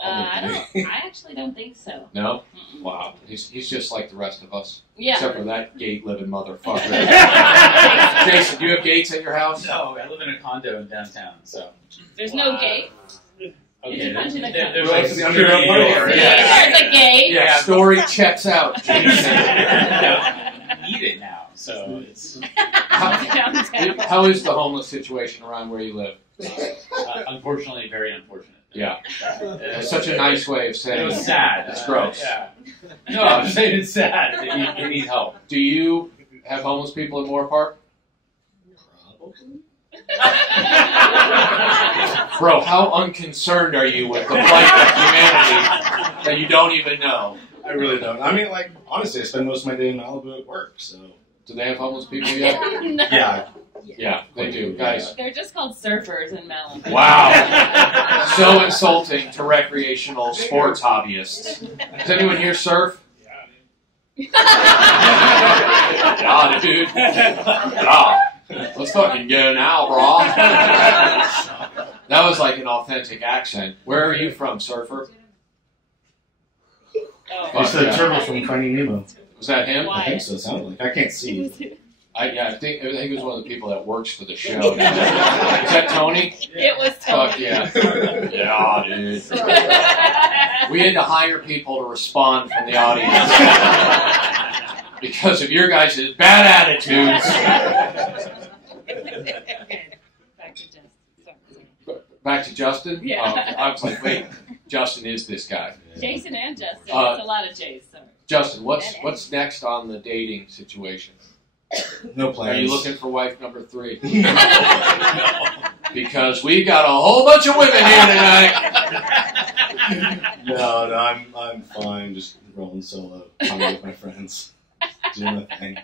I actually don't think so. No? Mm-mm. Wow. He's just like the rest of us. Yeah. Except for that gate-living motherfucker. Jason, do you have gates at your house? No, I live in a condo in downtown, so. There's no gate. Okay, Punch in the there's Well, like it's the security underground door. part. Yeah. There's a gate. Yeah, story checks out. Jason. Need it now, so it's Downtown. How is the homeless situation around where you live? unfortunately very unfortunate. Yeah. It's It's such a nice way of saying It was sad. It's gross. Yeah. No, I'm just saying it's sad. They need help. Do you have homeless people in Moore Park? Bro, how unconcerned are you with the plight of humanity that you don't even know? I really don't. I mean, like, honestly, I spend most of my day in Malibu at work, so. Do they have homeless people yet? No. Yeah. Yeah, they do. Guys, They're just called surfers in Malibu. wow. So insulting to recreational sports hobbyists. Does anyone here surf? Yeah, dude. Yeah. Let's fucking go now, bro. That was like an authentic accent. Where are you from, surfer? It's the turtle from Finding Nemo. Was that him? I think so, it sounded like. I can't see. I think it was one of the people that works for the show. Is that Tony? It was Tony. Fuck yeah. Yeah, dude. We had to hire people to respond from the audience. Because of your guys' bad attitudes. Back to Justin. Back to Justin? Yeah. I was like, wait, Justin is this guy. Jason and Justin. It's a lot of J's. Sorry. Justin, what's next on the dating situation? No plans. Are you looking for wife number 3? Because we've got a whole bunch of women here tonight. No, I'm fine. Just rolling solo, hanging with my friends, doing my thing.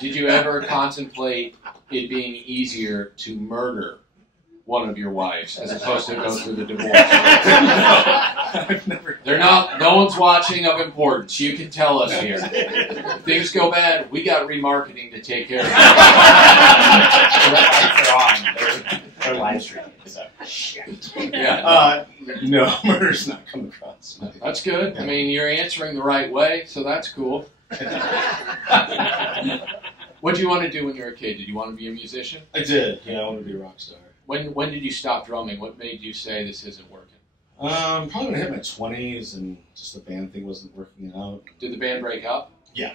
Did you ever contemplate it being easier to murder one of your wives as opposed to go through the divorce? I've never. They're not. No one's watching of importance. You can tell us here. If things go bad, we got remarketing to take care of. They're live streaming, so. Yeah, No, murder's not come across. that's good. I mean, you're answering the right way, so that's cool. What did you want to do when you were a kid? Did you want to be a musician? I did. Yeah, I wanted to be a rock star. When did you stop drumming? What made you say this isn't working? Probably when I hit my 20s and just the band thing wasn't working out. Did the band break up? Yeah.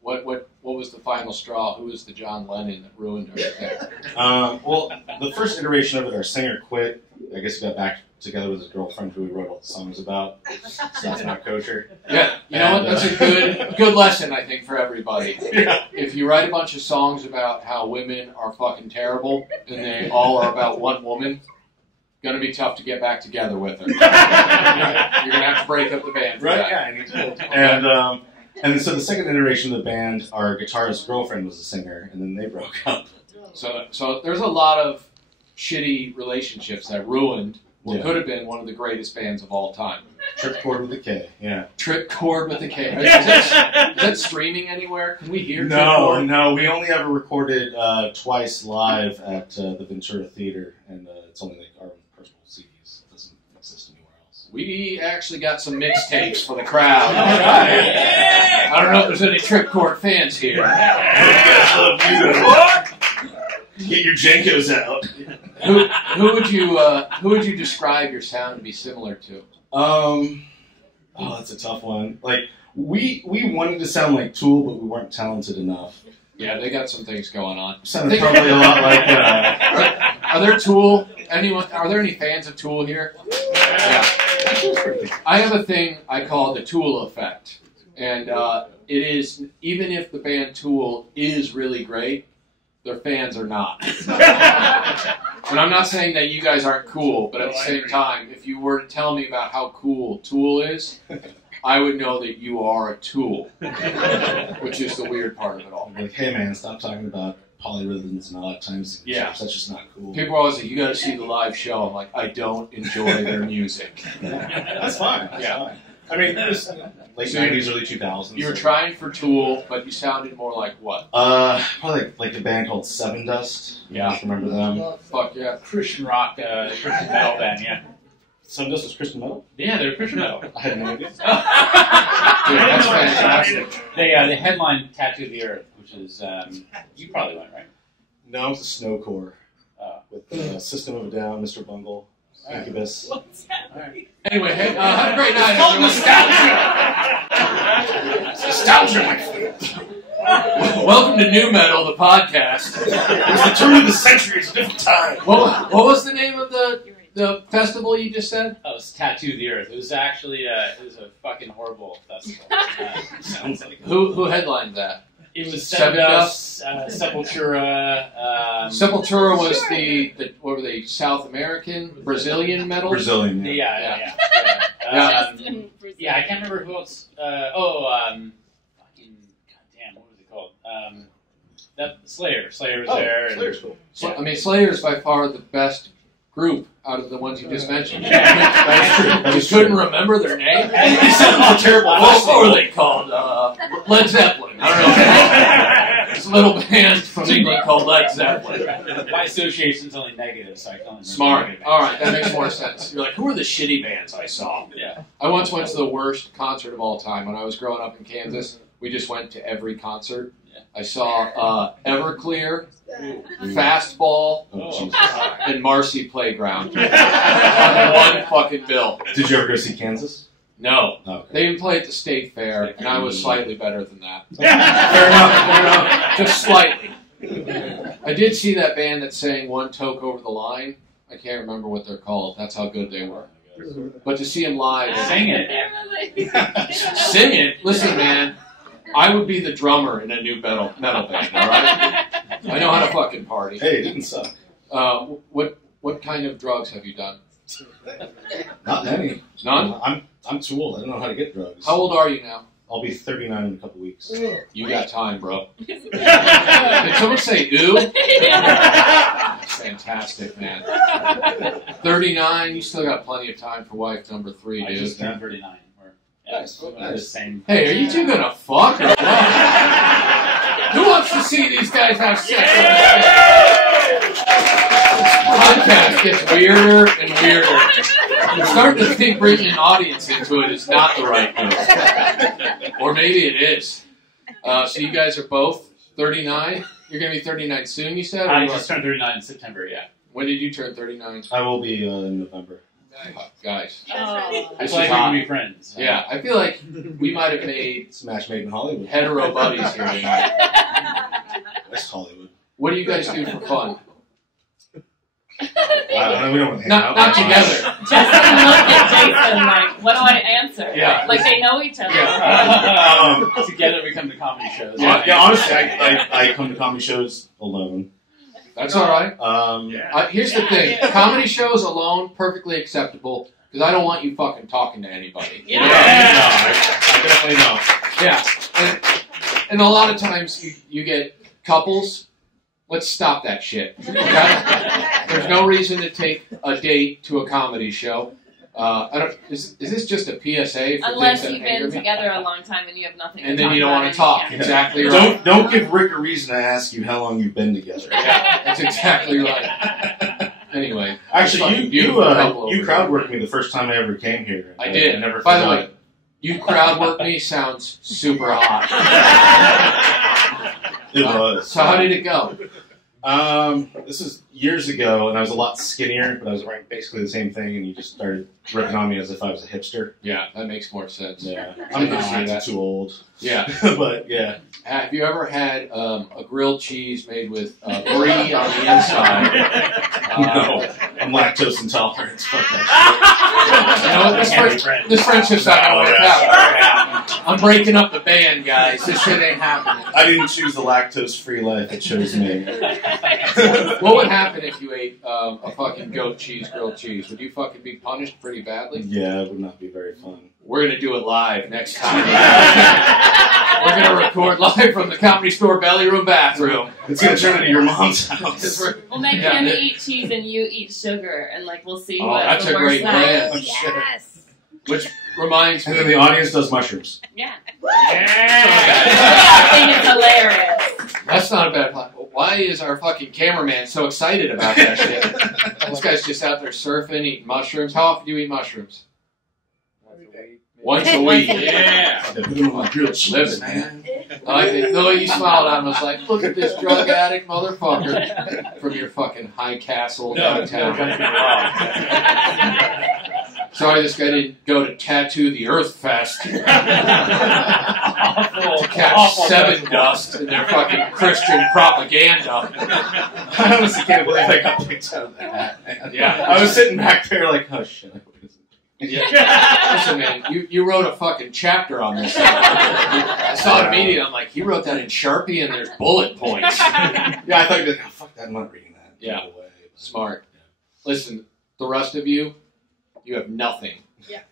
What was the final straw? Who was the John Lennon that ruined everything? Well, the first iteration of it, our singer quit. I guess he got back together with his girlfriend who he wrote all the songs about. So that's not kosher. Yeah, you know what? That's a good lesson, I think, for everybody. Yeah. If you write a bunch of songs about how women are fucking terrible and they all are about one woman, gonna be tough to get back together with her. You're gonna have to break up the band for Right? that. Yeah, I need to. And so the second iteration of the band, our guitarist's girlfriend was a singer, and then they broke up. So there's a lot of shitty relationships that ruined what could have been one of the greatest bands of all time. Tripchord with a K, yeah. Tripchord with a K. Is that streaming anywhere? Can we hear Tripchord? No. We only ever recorded twice live at the Ventura Theater, and it's only like our own personal CDs. It doesn't exist anywhere else. We actually got some mixtapes for the crowd. Yeah. I don't know if there's any Tripcord fans here. Get your Jenkos out. Who would you describe your sound to be similar to? Oh, that's a tough one. Like we wanted to sound like Tool, but we weren't talented enough. Yeah, they got some things going on. Sounded probably a lot like. Are there Tool? Are there any fans of Tool here? Yeah. I have a thing I call the Tool effect, and it is even if the band Tool is really great, their fans are not. And I'm not saying that you guys aren't cool, but at the same time, if you were to tell me about how cool Tool is, I would know that you are a tool, which is the weird part of it all. Like, hey man, stop talking about polyrhythms and odd times. Yeah. That's just not cool. People are always like, you got to see the live show. I'm like, I don't enjoy their music. That's fine. That's fine. I mean, it was late So 90s, early 2000s. You were trying for Tool, but you sounded more like what? Probably like a band called Seven Dust. Yeah. Remember them? Fuck yeah. Christian rock, Christian metal band, yeah. Seven Dust was Christian metal? Yeah, they're Christian metal. I had no idea. Dude, that's fantastic. They headline Tattoo of the Earth, which is, you probably went, right? No, it's a snowcore. With System of a Down, Mr. Bungle, Incubus. Anyway, hey, have a great night. Nostalgia, my friend. Welcome to New Metal, the podcast. It was the turn of the century. It's a different time. What was the name of the festival you just said? Oh, it's Tattoo of the Earth. It was actually a fucking horrible festival. Sounds like Who headlined that? It was Seven Dust, Sepultura. Sepultura was the what were they? South American, Brazilian metal. Brazilian. Yeah. Yeah, I can't remember who else. Fucking goddamn, what was it called? That Slayer. Slayer was there. Slayer's cool. So, I mean, Slayer is by far the best group out of the ones you just mentioned. That's true. I just couldn't remember their name. They sound a terrible. What were they called? Led Zeppelin. I don't know. It's a little band from England called Led Zeppelin. My association's only negative, so I can't remember. Smart. All right, that makes more sense. You're like, who are the shitty bands I saw? Yeah. I once went to the worst concert of all time when I was growing up in Kansas. We just went to every concert. I saw Everclear, Fastball, and Marcy Playground on one fucking bill. Did you ever go see Kansas? No. Okay. They didn't play at the State Fair, and I was slightly better than that. Fair enough. Just slightly. I did see that band that sang One Toke Over the Line. I can't remember what they're called. That's how good they were. But to see them live... Sing it. Sing it? Listen, man. I would be the drummer in a new metal band, all right? I know how to fucking party. Hey, it didn't suck. What kind of drugs have you done? Not many. None? I'm too old. I don't know how to get drugs. How old are you now? I'll be 39 in a couple weeks. You got time, bro. Did someone say ooh? Fantastic, man. 39, you still got plenty of time for wife number 3, dude. I just turned 39. Nice. The same. Hey, are you two gonna fuck or what? Who wants to see these guys have sex? This podcast gets weirder and weirder. I'm starting to think bringing an audience into it is not the right move. Or maybe it is. So you guys are both 39? You're going to be 39 soon, you said? I just turned 39 in September, yeah. When did you turn 39? I will be in November. Guys. I feel like we can be friends. Yeah, I feel like we might have made Smash made in Hollywood. hetero buddies here tonight. West Hollywood. What do you guys do for fun? We don't hang out. Not together. Justin looked at Jason like, what do I answer? Yeah. Like they know each other. Yeah. Together we come to comedy shows. Yeah, honestly, I come to comedy shows alone. That's all right. Here's the thing. Comedy shows alone, perfectly acceptable, because I don't want you fucking talking to anybody. Yeah. I definitely know. Yeah. And a lot of times you get couples. Let's stop that shit. Okay? There's no reason to take a date to a comedy show. Is this just a PSA for Unless things you've that anger been me? together a long time and you have nothing to And talk then you don't about want to talk. Yeah. Exactly right. Don't give Rick a reason to ask you how long you've been together. Yeah, that's exactly right. Anyway, Actually, you over crowd worked me the first time I ever came here. I did. I never By the forgot way, you crowd work me sounds super hot. it was. So how did it go? This is years ago, and I was a lot skinnier, but I was wearing basically the same thing, and you just started ripping on me as if I was a hipster. Yeah, that makes more sense. Yeah, I I'm can see not that. too old. Yeah. But yeah. Have you ever had a grilled cheese made with brie on the inside? No, I'm lactose intolerant. Fuck that You know what? This friendship's not gonna work out. I'm breaking up the band, guys. This shit ain't happening. shit. I didn't choose the lactose-free life. It chose me. What would happen if you ate a fucking goat cheese, grilled cheese? Would you fucking be punished pretty badly? Yeah, it would not be very fun. We're gonna do it live next time. We're gonna record live from the Comedy Store belly room bathroom. It's gonna turn into your mom's house. We'll make him eat cheese and you eat sugar, and like we'll see what that's the a worst great night. plan. Yes. Which reminds And me. then the audience does mushrooms. Yeah. Yeah. I think it's hilarious. That's not a bad plan. Why is our fucking cameraman so excited about that shit? This guy's just out there surfing, eating mushrooms. How often do you eat mushrooms? Once a week. Yeah. Grilled cheese, Living, man. I like it. The way you smiled at him was like, look at this drug addict motherfucker from your fucking high castle downtown. Sorry, this guy didn't go to Tattoo the Earth Fest to catch Seven Dust in their fucking Christian propaganda. I honestly can't believe I got picked out of that, man. Yeah. I was sitting back there like, oh shit. Yeah. Listen, man, you wrote a fucking chapter on this. I saw it immediately. I'm like, he wrote that in Sharpie and there's bullet points. Yeah, I thought, oh, fuck that, I'm not reading that. Yeah. No way. Smart. Listen, the rest of you have nothing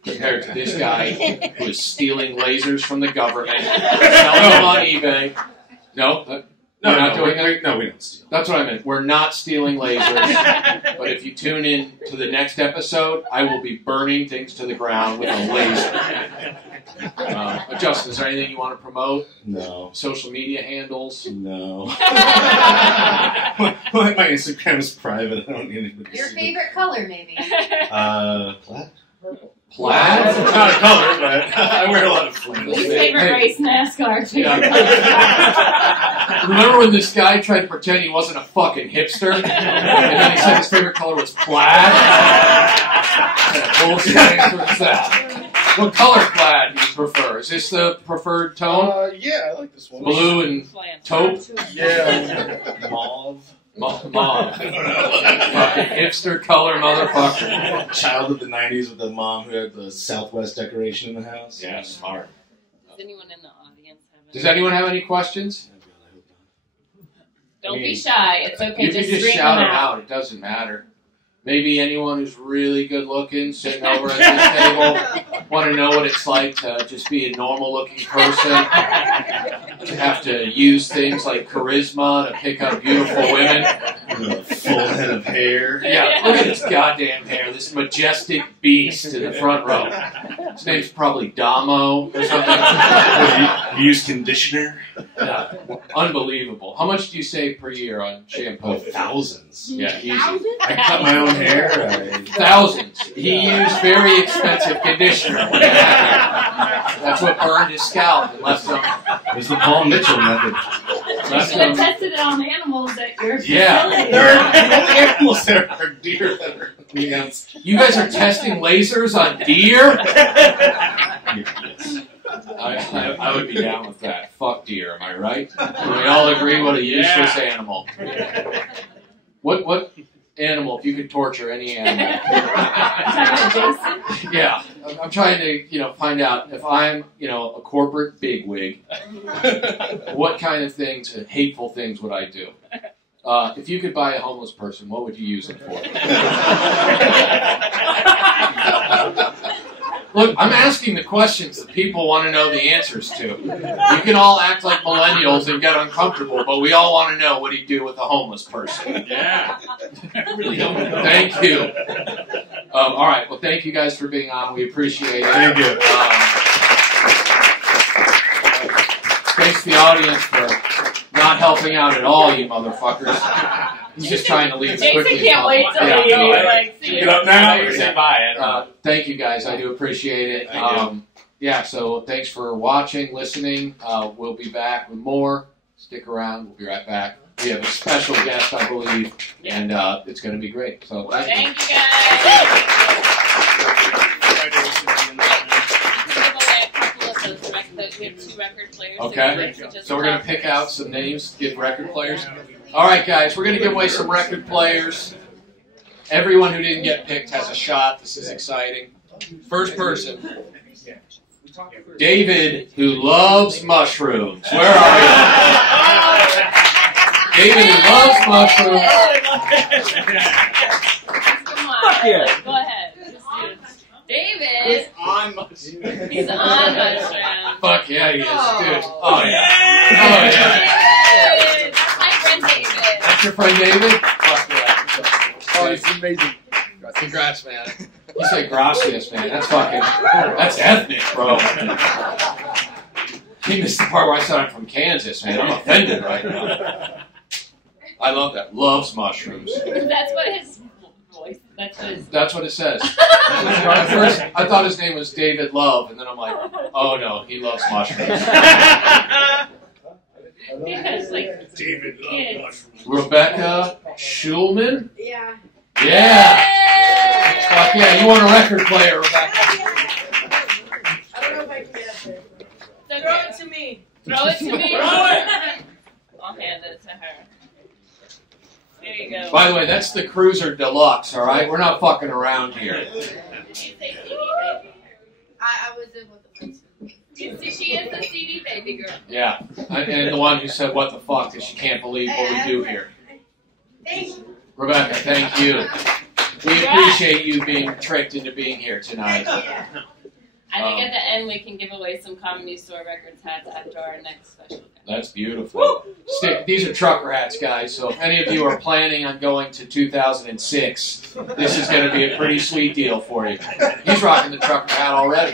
compared to this guy who is stealing lasers from the government, selling them on eBay. No, we're not doing that. No, we don't steal. That's what I meant. We're not stealing lasers. But if you tune in to the next episode, I will be burning things to the ground with a laser. Justin, is there anything you want to promote? No. Social media handles? No. my Instagram is private. I don't need anybody to Your see favorite color, maybe? Plaid? Plaid? It's not a color, but I wear a lot of flannels. Least favorite race, NASCAR. Remember when this guy tried to pretend he wasn't a fucking hipster? And then he said his favorite color was plaid? Bullshit answer is that. What color plaid do you prefer? Is this the preferred tone? Yeah, I like this one. Blue and taupe? Yeah. Mauve. Mauve. Fucking hipster color motherfucker. Child of the 90s with the mom who had the Southwest decoration in the house. Yeah, smart. Does anyone in the audience have any? Does anyone have any questions? Don't be shy. It's okay. You can just scream shout them them out. It doesn't matter. Maybe anyone who's really good looking, sitting over at this table, want to know what it's like to just be a normal looking person, to have to use things like charisma to pick up beautiful women. With a full head of hair. Yeah, look at this goddamn hair, this majestic beast in the front row. His name's probably Damo or something. You use conditioner? Yeah, unbelievable. How much do you save per year on shampoo? Oh, thousands. Yeah, easy. I cut my own hair. Thousands. He used very expensive conditioner. That's what burned his scalp and left him. It was the Paul Mitchell method. You should have tested it on animals at your facility. Yeah. There are animals there are deer that are coming out. You guys are testing lasers on deer? Yes. I would be down with that. Fuck deer, am I right? Can we all agree what a useless animal? What animal, if you could torture any animal? Jason? Yeah. I'm trying to, find out if I'm, a corporate bigwig, what kind of things, hateful things would I do? If you could buy a homeless person, what would you use it for? Look, I'm asking the questions that people want to know the answers to. You can all act like millennials and get uncomfortable, but we all want to know what he'd do with a homeless person. Yeah. Really don't know. Thank you. All right, well, thank you guys for being on. We appreciate it. Thank you. Thanks to the audience for not not helping out at all, you motherfuckers. He's just trying to leave as Jason quickly as can't wait possible. to leave. Like, see Get up now or say bye. Thank you guys. I do appreciate it. Yeah, so thanks for watching, listening. We'll be back with more. Stick around. We'll be right back. We have a special guest, I believe, and it's going to be great. So thank you. Thank you guys. We have 2 record players. Okay, so we're going to pick out some names, get record players. All right, guys, we're going to give away some record players. Everyone who didn't get picked has a shot. This is exciting. First person, David, who loves mushrooms. Where are you? David, who loves mushrooms. Come on. Fuck yeah. Go ahead. David. He's on mushrooms. He's on mushrooms. Fuck yeah, he is, dude. Oh yeah. Oh yeah. That's my friend David. That's your friend David? Fuck yeah. Oh, it's amazing. Congrats, man. You say gracias, man. That's fucking, that's ethnic, bro. He missed the part where I said I'm from Kansas, man. I'm offended right now. I love that. Loves mushrooms. That's what his voice, that's what his... That's what it says. At first, I thought his name was David Love, and then I'm like, oh no, he loves mushrooms. He has like David kids. Rebecca Schulman? Yeah. Yeah! Fuck yeah, you want a record player, Rebecca. I don't know if I can get up there. So Throw it to me. Throw it to me. Throw it! I'll hand it to her. There you go. By the way, that's the Cruiser Deluxe, alright? We're not fucking around here. Did you say CD baby? I was in with the friends. She is the CD baby girl. Yeah. And the one who said, what the fuck, because she can't believe what we do here. Thank you. Rebecca, thank you. We appreciate you being tricked into being here tonight. Yeah. I think at the end we can give away some Comedy Store Records hats after our next special guest. That's beautiful. These are trucker hats, guys, so if any of you are planning on going to 2006, this is going to be a pretty sweet deal for you. He's rocking the trucker hat already.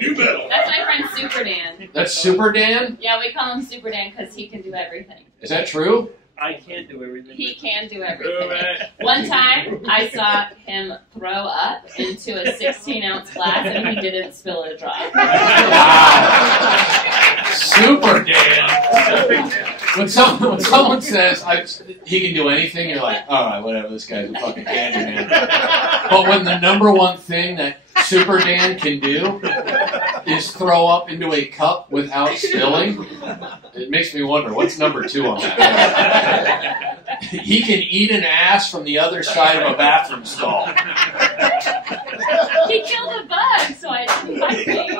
New metal. That's my friend Super Dan. That's Super Dan? Yeah, we call him Super Dan because he can do everything. Is that true? I can't do everything. He can do everything. One time, I saw him throw up into a 16-ounce glass, and he didn't spill a drop. Wow. Super Dan. When someone says he can do anything, you're like, all right, whatever, this guy's a fucking handyman. But when the number one thing that Super Dan can do is throw up into a cup without spilling, it makes me wonder, what's number 2 on that? He can eat an ass from the other side of a bathroom stall. He killed a bug, so I didn't bite me.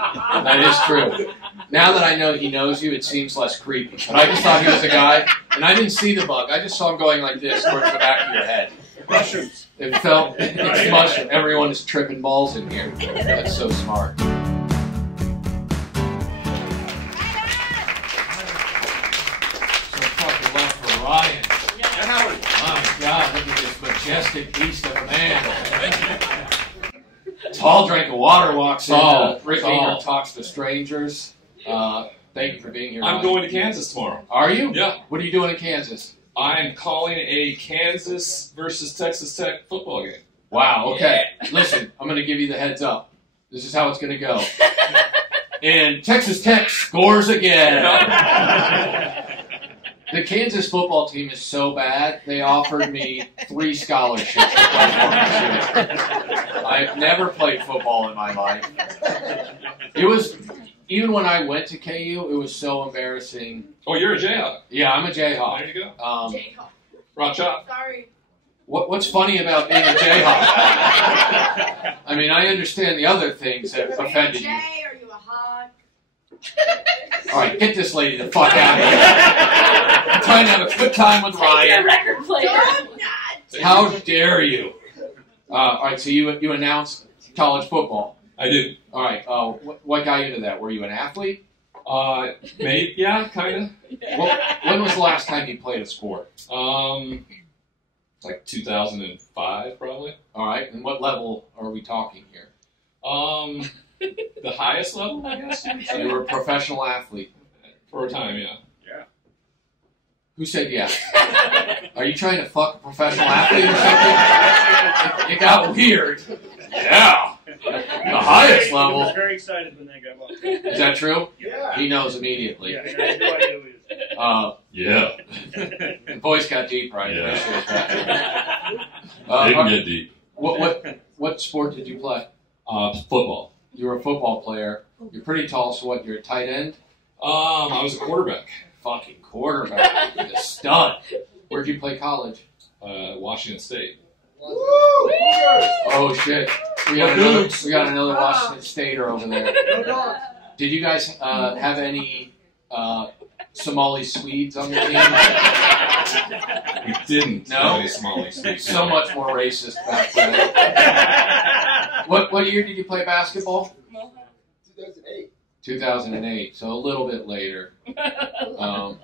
That is true. Now that I know he knows you, it seems less creepy. But I just thought he was a guy, and I didn't see the bug. I just saw him going like this towards the back of your head. Mushrooms. It felt, it's mushroom. Everyone is tripping balls in here. That's so smart. So fucking left for Ryan. My God, look at this majestic beast of a man. Tall drink of water walks in. Rick Ingraham talks to strangers. Thank you for being here. I'm Ryan. going to Kansas tomorrow. Are you? Yeah. What are you doing in Kansas? I'm calling a Kansas versus Texas Tech football game. Wow, okay. Listen, I'm going to give you the heads up. This is how it's going to go. And Texas Tech scores again. The Kansas football team is so bad, they offered me 3 scholarships to play for this year. I've never played football in my life. It was, even when I went to KU, it was so embarrassing. Oh, you're a Jayhawk. Yeah, I'm a Jayhawk. There you go. Jayhawk. Rock chop. Sorry. What's funny about being a Jayhawk? I mean, I understand the other things that offended you. Are you a Jay? Are you a hawk? All right, get this lady the fuck out of here. I'm trying to have a good time with Take your Ryan. record player. I'm not. How dare you? All right, so you announced college football. I do. All right, what got you into that? Were you an athlete? Maybe, yeah, kind of. When was the last time you played a sport? Like 2005, probably. All right, and what level are we talking here? The highest level, I guess. So you were a professional athlete. For a time, yeah. Who said yeah? Are you trying to fuck a professional athlete or something? It got weird. Yeah. The highest He was level. very excited when that guy walked in. Is that true? Yeah. He knows immediately. Yeah, I had no idea who he was. Yeah. The voice got deep, right? Yeah. Appreciate that. They can get deep. What sport did you play? Football. You were a football player. You're pretty tall, so what? You're a tight end? I was a quarterback. Fucking quarterback. You're a stud. Where'd you play college? Washington State. Oh shit. We got another Washington Stater over there. Did you guys have any Somali Swedes on your team? We didn't. No? Have any Somali Swedes. So much more racist back then. What year did you play basketball? 2008. 2008, so a little bit later. All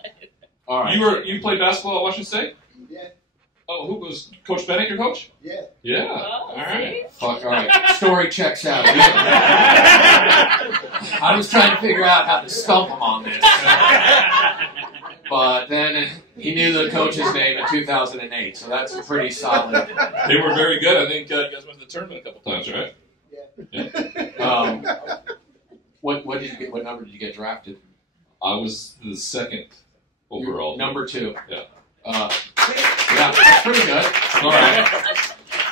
right. You played basketball at Washington State? Yeah. Oh, who was Coach Bennett your coach? Yeah. Yeah. Oh, All right. Fuck, all right. Story checks out. I was trying to figure out how to stump him on this. But then he knew the coach's name in 2008, so that's pretty solid. They were very good. I think you guys went to the tournament a couple times, right? Yeah. What number did you get drafted? I was the second overall. Number 2. Yeah. Yeah, that's pretty good. All right.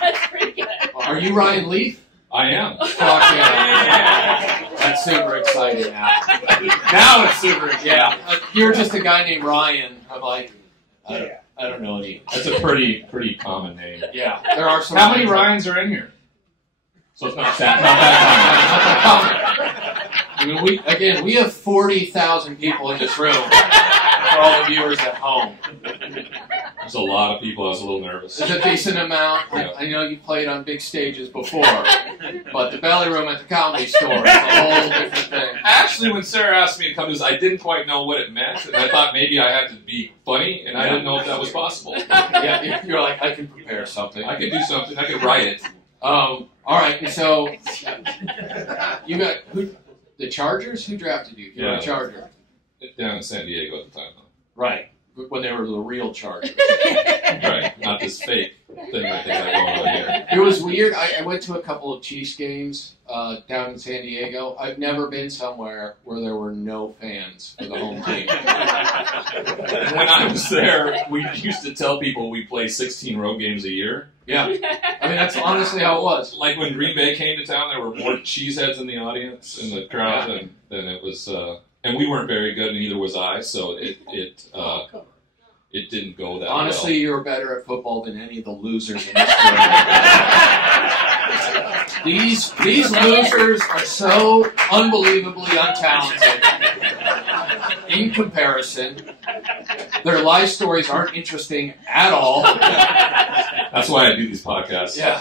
That's pretty good. Are you Ryan Leaf? I am. Fuck yeah. That's super exciting now. Now it's super, yeah. You're just a guy named Ryan. I'm like, I don't know any. That's a pretty common name. Yeah, there are some. How many Ryans are in here? So it's not that I mean, we have 40,000 people in this room for all the viewers at home. There's a lot of people. I was a little nervous. It's a decent amount. I know you played on big stages before, but the belly room at the Comedy Store is a whole different thing. Actually, when Sarah asked me to come to this, I didn't quite know what it meant, and I thought maybe I had to be funny, and I didn't know if that was possible. Yeah, you're like, I can prepare something. I could do something. I could write it. All right, so you got the Chargers? Who drafted you? You're a Charger. Down in San Diego at the time, though. Right, when they were the real Chargers. Right, not this fake thing I think I got going on here. It was weird. I went to a couple of Chiefs games down in San Diego. I've never been somewhere where there were no fans for the home team. When I was there, we used to tell people we play 16 road games a year. Yeah. I mean, that's honestly how it was. Like when Green Bay came to town, there were more cheeseheads in the audience, in the crowd, than it was... and we weren't very good, and neither was I, so it didn't go that Honestly, well. you're better at football than any of the losers in this room. These losers are so unbelievably untalented in comparison. Their life stories aren't interesting at all. That's why I do these podcasts. Yeah.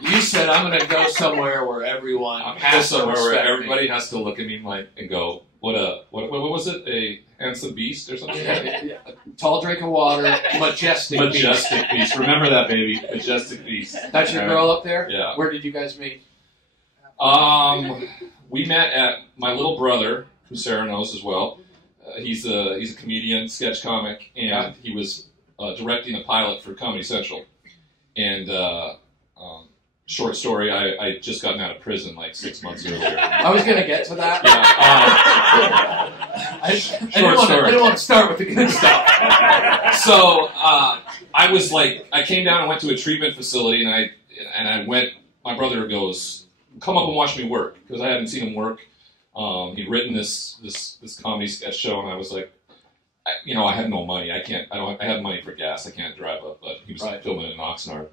You said I'm going to go somewhere where everyone has to somewhere where respect everybody me. has to look at me and go, what was it? A handsome beast or something? Yeah. Tall drink of water, majestic beast. Remember that, baby. Majestic beast. That's your girl up there? Yeah. Where did you guys meet? We met at my little brother, who Sarah knows as well. He's a comedian, sketch comic, and he was directing a pilot for Comedy Central. And short story, I just gotten out of prison like 6 months earlier. I was going to get to that. Yeah. I didn't want to start with the good stuff. So I was like, I came down and went to a treatment facility, and I went. My brother goes, "Come up and watch me work," because I hadn't seen him work. He'd written this comedy sketch show, and I was like, I had no money. I have money for gas. I can't drive up, but he was filming in Oxnard. And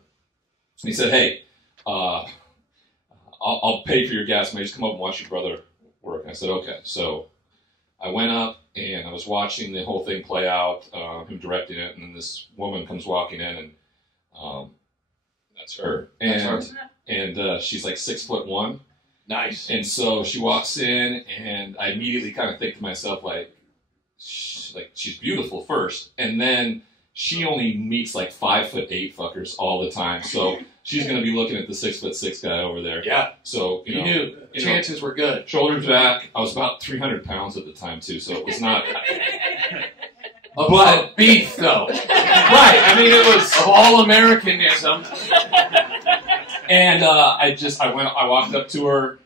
he said, "Hey, I'll pay for your gas. Maybe just come up and watch your brother work." And I said, "Okay." So I went up and I was watching the whole thing play out, him directing it, and then this woman comes walking in, and that's her. And she's like 6'1". Nice. And so she walks in, and I immediately kind of think to myself, like she's beautiful first, and then she only meets like 5'8" fuckers all the time. So she's going to be looking at the 6'6" guy over there. Yeah. So, You knew chances were good. Shoulders back. I was about 300 pounds at the time, too, so it was not... But beef, though. Right. I mean, it was... Of all Americanism. And I walked up to her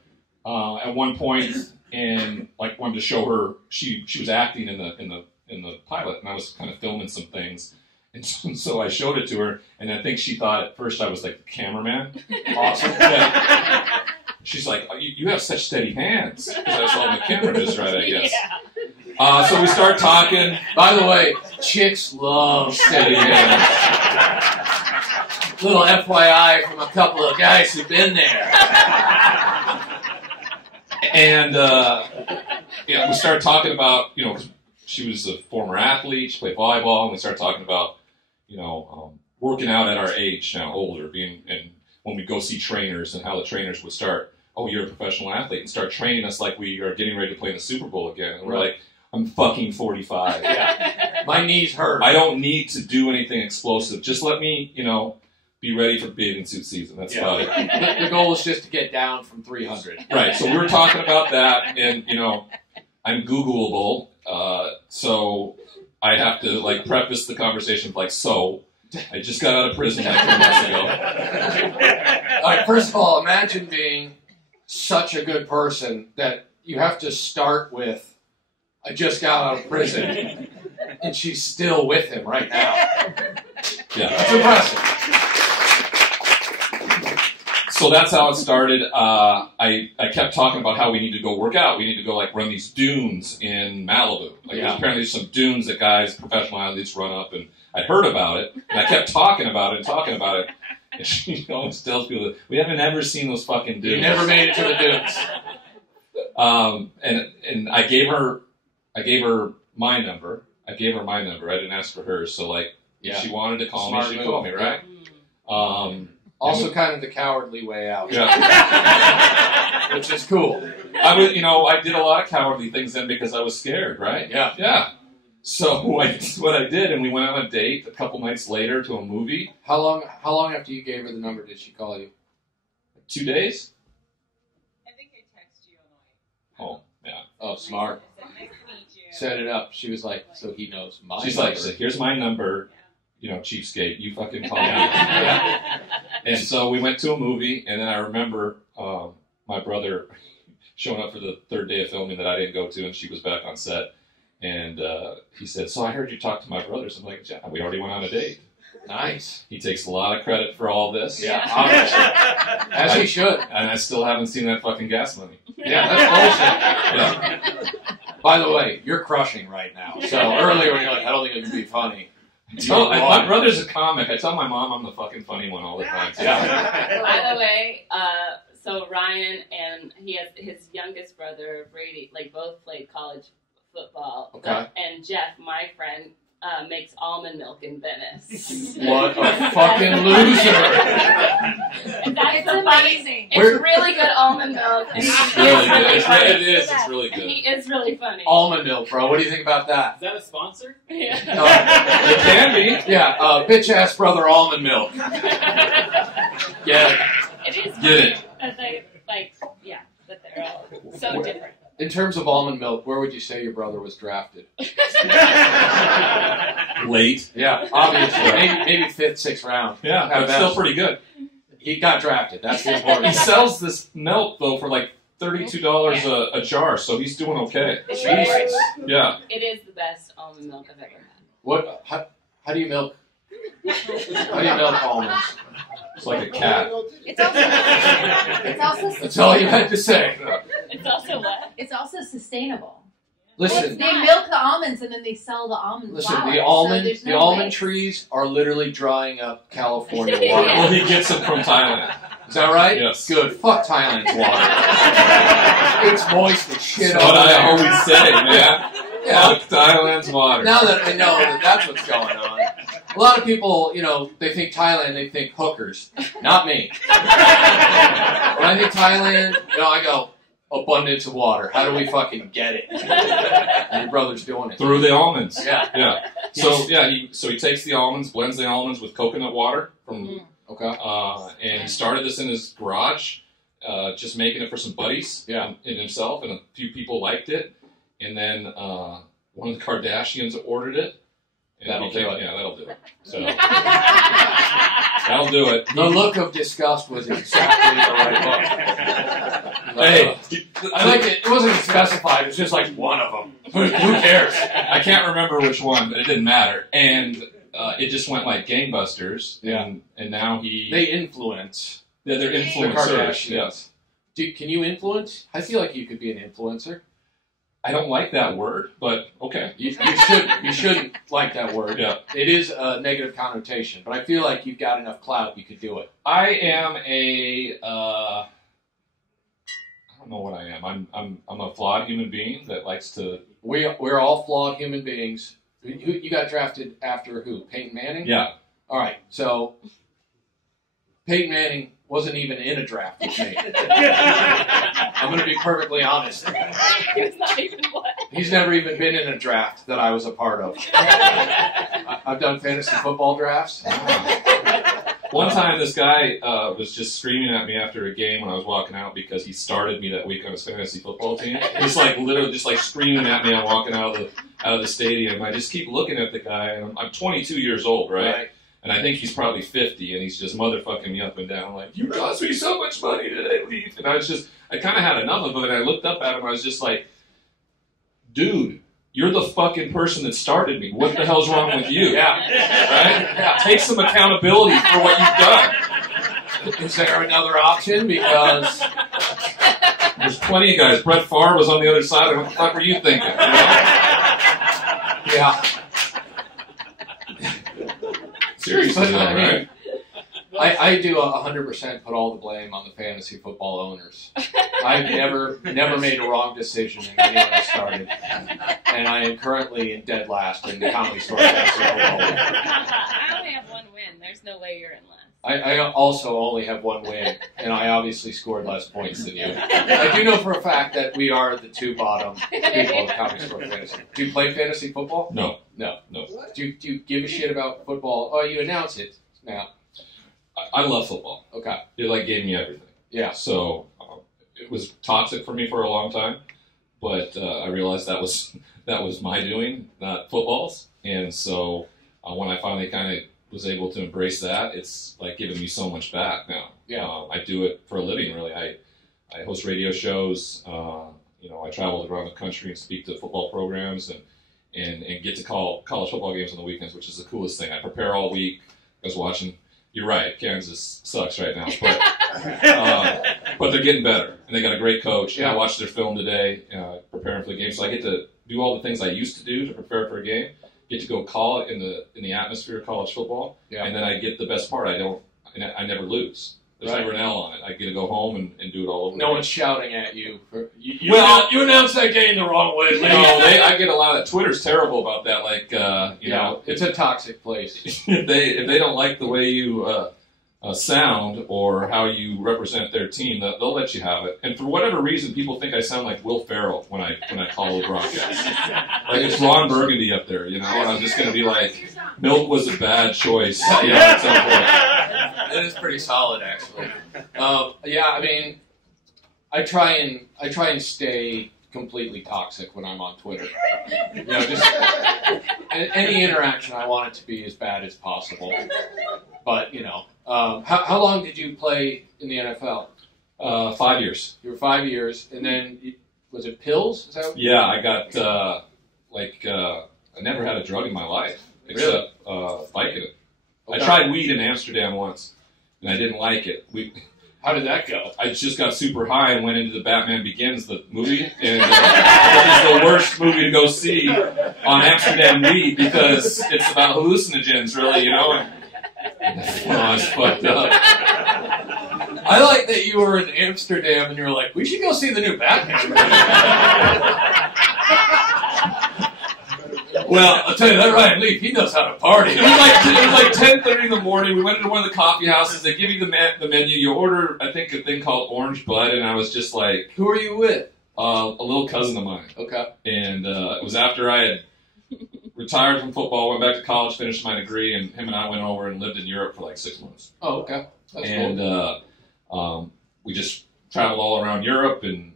at one point and like wanted to show her she was acting in the pilot, and I was kind of filming some things. And so I showed it to her, and I think she thought at first I was like the cameraman. Awesome. Yeah. She's like, you have such steady hands. Because I was holding the camera just right, I guess. Yeah. So we start talking. By the way, chicks love steady hands. Little FYI from a couple of guys who've been there. And yeah, we started talking about, she was a former athlete, she played volleyball, and we started talking about, working out at our age now, older, and when we go see trainers and how the trainers would start, oh, you're a professional athlete, and start training us like we are getting ready to play in the Super Bowl again. And we're like, I'm fucking 45. Yeah. My knees hurt. I don't need to do anything explosive. Just let me, be ready for bathing suit season. That's about it. The goal is just to get down from 300. Right, so we were talking about that, and, I'm Googleable, so I have to, preface the conversation with, so, I just got out of prison like 2 months ago. First of all, imagine being such a good person that you have to start with, I just got out of prison, and she's still with him right now. Yeah. That's impressive. So that's how it started. I kept talking about how we need to go work out. We need to go run these dunes in Malibu. Apparently there's some dunes that guys, professional athletes, run up, and I'd heard about it, and I kept talking about it. And she always tells people that we haven't ever seen those fucking dunes. You never made it to the dunes. And I gave her my number. I didn't ask for hers. So if she wanted to call me, she'd call me, right? Also kind of the cowardly way out. Yeah. Which is cool. I did a lot of cowardly things then because I was scared, right? Yeah. Yeah. So what I did, and we went on a date a couple nights later to a movie. How long after you gave her the number did she call you? 2 days? I think I texted you on the way. Oh, yeah. Oh, smart. I said, nice to meet you. Set it up. She was like, so he knows my number. She's like, here's my number. Cheapskate, you fucking call me. Yeah. And so we went to a movie, and then I remember my brother showing up for the third day of filming that I didn't go to, and she was back on set. And he said, so I heard you talk to my brothers. I'm like, yeah, we already went on a date. Nice. He takes a lot of credit for all this. Yeah, obviously. As he should. And I still haven't seen that fucking gas money. Yeah, that's bullshit. Yeah. By the way, you're crushing right now. So earlier when you're like, I don't think it can be funny. My brother's a comic. I tell my mom I'm the fucking funny one all the time. Yeah. By the way, so Ryan and he has his youngest brother, Brady, both played college football. Okay. And Jeff, my friend, makes almond milk in Venice. What a fucking loser. That's amazing. It's really good almond milk. And It's really good. It is. It's really good. He is really funny. Almond milk, bro. What do you think about that? Is that a sponsor? Yeah. It can be. Yeah, bitch ass brother almond milk. Yeah. It is. Get it. That they that they're all so different. In terms of almond milk, where would you say your brother was drafted? Late. Yeah, obviously. Maybe 5th, 6th round. Yeah, but still pretty good. He got drafted. That's the important He sells this milk, though, for $32 a jar, so he's doing okay. Jesus. Yeah. It is the best almond milk I've ever had. What? How do you milk? How do you milk almonds? It's like a cat. It's also That's all you had to say. It's also what? It's also sustainable. Listen, They milk the almonds and then they sell the almond listen. flour. The almond, so there's the no almond waste. trees are literally drying up California water. Well, he gets it from Thailand. Is that right? Yes. Good. Fuck Thailand's water. It's moist as shit That's over what there. I always say, man. Yeah. Fuck Thailand's water. Now that I know that that's what's going on. A lot of people, they think Thailand, they think hookers. Not me. When I think Thailand, I go, abundance of water. How do we fucking get it? And your brother's doing it. Through the almonds. Yeah. Yeah. So yeah, he takes the almonds, blends the almonds with coconut water from and he started this in his garage, just making it for some buddies and himself, and a few people liked it. And then one of the Kardashians ordered it. And That'll do it. Yeah, that'll do it. So that'll do it. The look of disgust was exactly the right look. Hey, I like it. It wasn't specified. It was just like one of them. Who cares? I can't remember which one, but it didn't matter. And it just went like gangbusters. Yeah. And now they influence. Yeah, they're influencers. The Kardashians. Yeah. Can you influence? I feel like you could be an influencer. I don't like that word, but okay. You shouldn't like that word. Yeah. It is a negative connotation, but I feel like you've got enough clout you could do it. I am I don't know what I am. I'm a flawed human being that likes to. We're all flawed human beings. You got drafted after who? Peyton Manning? Yeah. All right. So Peyton Manning wasn't even in a draft with me. I'm going to be perfectly honest. He's never even been in a draft that I was a part of. I've done fantasy football drafts. One time, this guy was just screaming at me after a game when I was walking out because he started me that week on his fantasy football team. Just like literally, just like screaming at me. I'm walking out of the stadium. I just keep looking at the guy, and I'm 22 years old, right? And I think he's probably 50, and he's just motherfucking me up and down, like, you cost me so much money today, leave. And I kind of had enough of it, and I looked up at him, and I was just like, dude, you're the fucking person that started me. What the hell's wrong with you? Yeah. Right? Yeah. Take some accountability for what you've done. Is there another option? Because there's plenty of guys. Brett Favre was on the other side. What the fuck were you thinking? You know? Yeah. Seriously, right? I do 100% put all the blame on the fantasy football owners. I've never made a wrong decision in any when I started, and I am currently in dead last in the Comedy Store fantasy football league. I only have one win. There's no way you're in last. I also only have one win, and I obviously scored less points than you. I do know for a fact that we are the two bottom people in Comedy Store fantasy. Do you play fantasy football? No. Do you give a shit about football? Oh, you announce it now. I love football. Okay. It gave me everything. Yeah. So it was toxic for me for a long time, but I realized that was my doing, not football's. And so when I finally kind of was able to embrace that, it's like giving me so much back now. Yeah. I do it for a living, really. I host radio shows. I travel around the country and speak to football programs and get to call college football games on the weekends, which is the coolest thing. I prepare all week. I was watching. You're right. Kansas sucks right now, but they're getting better, and they got a great coach. Yeah. I watched their film today, preparing for the game, so I get to do all the things I used to do to prepare for a game. Get to go call it in the atmosphere of college football, and then I get the best part. I never lose. There's never an L on it. I get to go home and do it all over. No one's shouting at you. You announced that game the wrong way. No, I get a lot of that. Twitter's terrible about that. Like, it's a toxic place. if they don't like the way you sound or how you represent their team, they'll let you have it. And for whatever reason, people think I sound like Will Ferrell when I call the broadcast. Like it's Ron Burgundy up there, and I'm just going to be like, milk was a bad choice. At some point. It is pretty solid, actually. I try and stay completely toxic when I'm on Twitter. Just any interaction, I want it to be as bad as possible. But how long did you play in the NFL? 5 years. You were 5 years, and then was it pills? Is that yeah, I got I never had a drug in my life except Vicodin. Okay. I tried weed in Amsterdam once, and I didn't like it. How did that go? I just got super high and went into the Batman Begins, the movie, and it was the worst movie to go see on Amsterdam weed because it's about hallucinogens, really, And I was fucked up. I like that you were in Amsterdam and you were like, we should go see the new Batman movie. Well, I'll tell you that Ryan Leaf, he knows how to party. It was like 10:30 in the morning. We went into one of the coffee houses. They give you the menu. You order, I think, a thing called Orange Bud, and I was just like, who are you with? A little cousin of mine. Okay. And it was after I had retired from football, went back to college, finished my degree, and him and I went over and lived in Europe for like 6 months. Oh, okay. That's cool. We just traveled all around Europe, and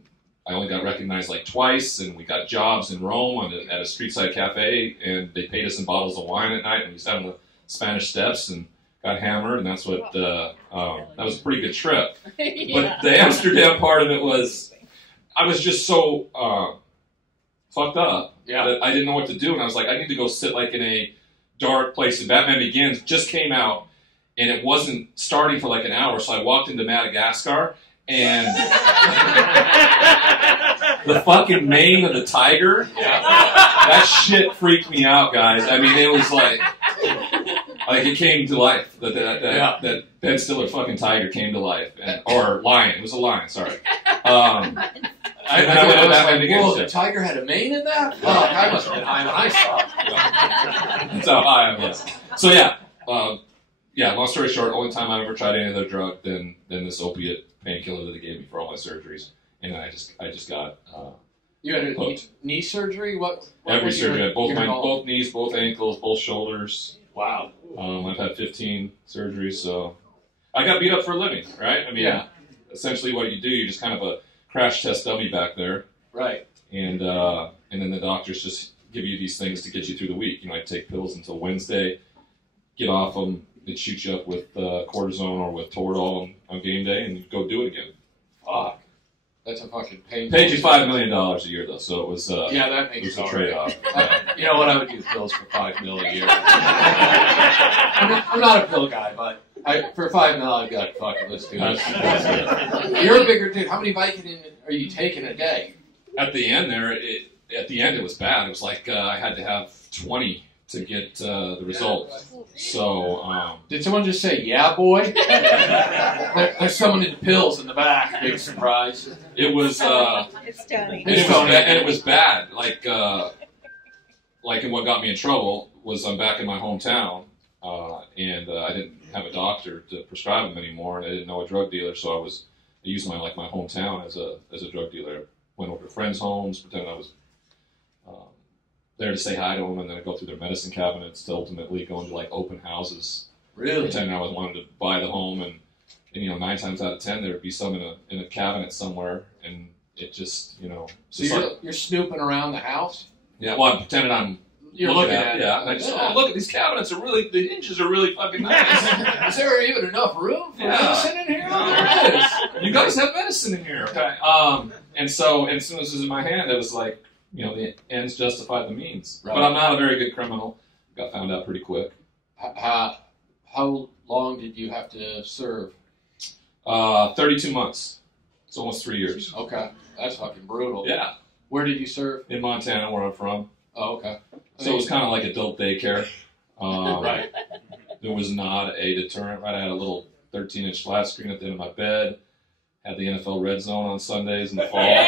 I only got recognized like twice, and we got jobs in Rome at a street-side cafe, and they paid us in bottles of wine at night, and we sat on the Spanish Steps and got hammered, and that's what, that was a pretty good trip. Yeah. But the Amsterdam part of it was, I was just so fucked up that I didn't know what to do, and I was like, I need to go sit like in a dark place, and Batman Begins just came out, and it wasn't starting for like an hour, so I walked into Madagascar, and the fucking mane of the tiger, that shit freaked me out, guys. I mean, it was like it came to life. That Ben Stiller fucking tiger came to life, or lion. It was a lion. Sorry. I was like, whoa, the tiger had a mane in that? Fuck, I must have been high when I saw it. That's how high I was. So yeah, long story short, only time I ever tried any other drug than this opiate painkiller that they gave me for all my surgeries, and I just got you had hooked. a knee surgery? What Every surgery. I had both knees, both ankles, both shoulders. Wow. I've had 15 surgeries, so I got beat up for a living, right? I mean, essentially what you do, you're just kind of a crash test dummy back there. Right. And then the doctors just give you these things to get you through the week. You know, I take pills until Wednesday, get off them, they'd shoot you up with cortisone or with Toradol on game day, and you go do it again. Fuck. That's a fucking pain. Paid you $5 million a year, though, so it was that makes it was a trade-off. You know what? I would do pills for $5 million a year. I'm not a pill guy, but for $5 million, I'd be like, fuck it, let's do this. You're a bigger dude. How many Vicodin are you taking a day? At the end it was bad. It was like I had to have 20 to get the result. So, did someone just say, "Yeah, boy"? There's someone in pills in the back. Big surprise. It was. It's Tony. And it was bad. Like, and what got me in trouble was I'm back in my hometown, and I didn't have a doctor to prescribe them anymore, and I didn't know a drug dealer, so I used my hometown as a drug dealer. I went over to friends' homes, pretended I was there to say hi to them, and then I go through their medicine cabinets to ultimately go into like open houses. Really? Pretending I wanted to buy the home, and 9 times out of 10 there would be some in a cabinet somewhere, and it just So you're snooping around the house? Yeah. Well, I pretended I'm. You're looking at it. Yeah. And I just look at these cabinets. The hinges are really fucking nice. Is there even enough room for medicine in here? There is. You guys have medicine in here, okay? And so as soon as it was in my hand, it was like, the ends justify the means. Right. But I'm not a very good criminal. Got found out pretty quick. How long did you have to serve? 32 months. It's almost 3 years. Okay. That's fucking brutal. Yeah. Where did you serve? In Montana, where I'm from. Oh, okay. So it was kind of like adult daycare. Right. There was not a deterrent, right? I had a little 13-inch flat screen at the end of my bed. Had the NFL Red Zone on Sundays in the fall.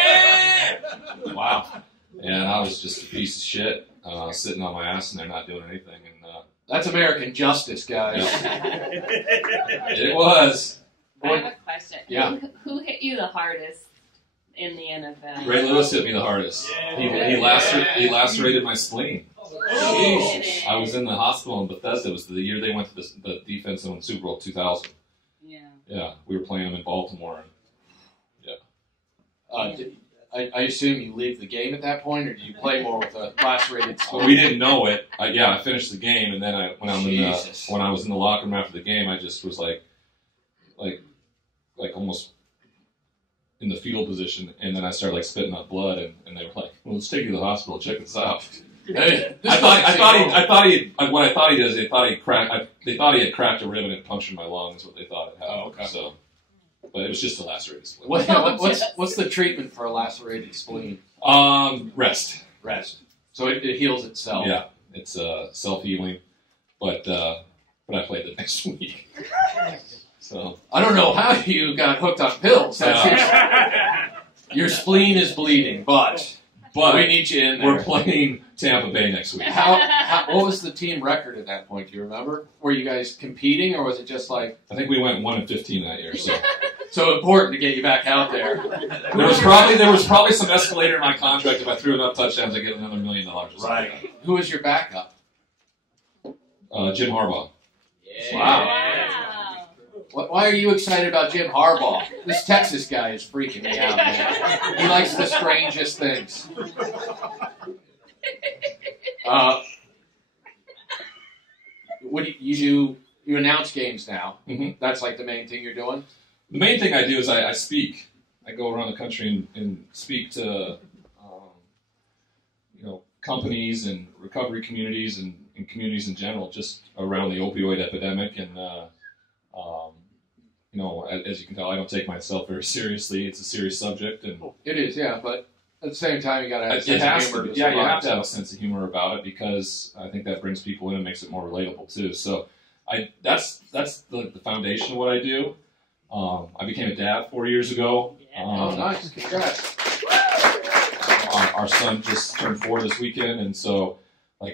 Wow. And I was just a piece of shit, sitting on my ass and they're not doing anything. And that's American justice, guys. It was. I have a question. Yeah. Who hit you the hardest in the NFL? Ray Lewis hit me the hardest. He lacerated my spleen. Jesus. I was in the hospital in Bethesda. It was the year they went to the defense in Super Bowl 2000. Yeah. Yeah, we were playing them in Baltimore. I assume you leave the game at that point, or do you play more with a lacerated spleen? Well, we didn't know it. I finished the game, and then when I was in the locker room after the game, I just was like almost in the fetal position, and then I started like spitting out blood, and they were like, "Well, let's take you to the hospital. Check this out." Hey, they thought he had cracked a rib and it punctured my lungs. What they thought it had. Oh, okay. So, but it was just a lacerated spleen. What's the treatment for a lacerated spleen? Rest. So it heals itself. Yeah, it's self-healing, but I played the next week. So I don't know how you got hooked on pills. Your spleen is bleeding, but we need you in there. We're playing Tampa Bay next week. What was the team record at that point? Do you remember? Were you guys competing, or was it just like? I think we went 1-15 that year. So important to get you back out there. There was probably some escalator in my contract. If I threw enough touchdowns, I get another $1 million. Right. Who was your backup? Jim Harbaugh. Yeah. Wow. Why are you excited about Jim Harbaugh? This Texas guy is freaking me out, man. He likes the strangest things. What do you do? You announce games now. Mm-hmm. That's like the main thing you're doing? The main thing I do is I speak. I go around the country and speak to companies and recovery communities and communities in general, just around the opioid epidemic. And as you can tell, I don't take myself very seriously. It's a serious subject, and it is, yeah. But at the same time, you got to have a sense of humor. You have to have a sense of humor about it, because I think that brings people in and makes it more relatable too. So that's the foundation of what I do. I became a dad 4 years ago. Oh, nice! Congrats. Our son just turned 4 this weekend, and so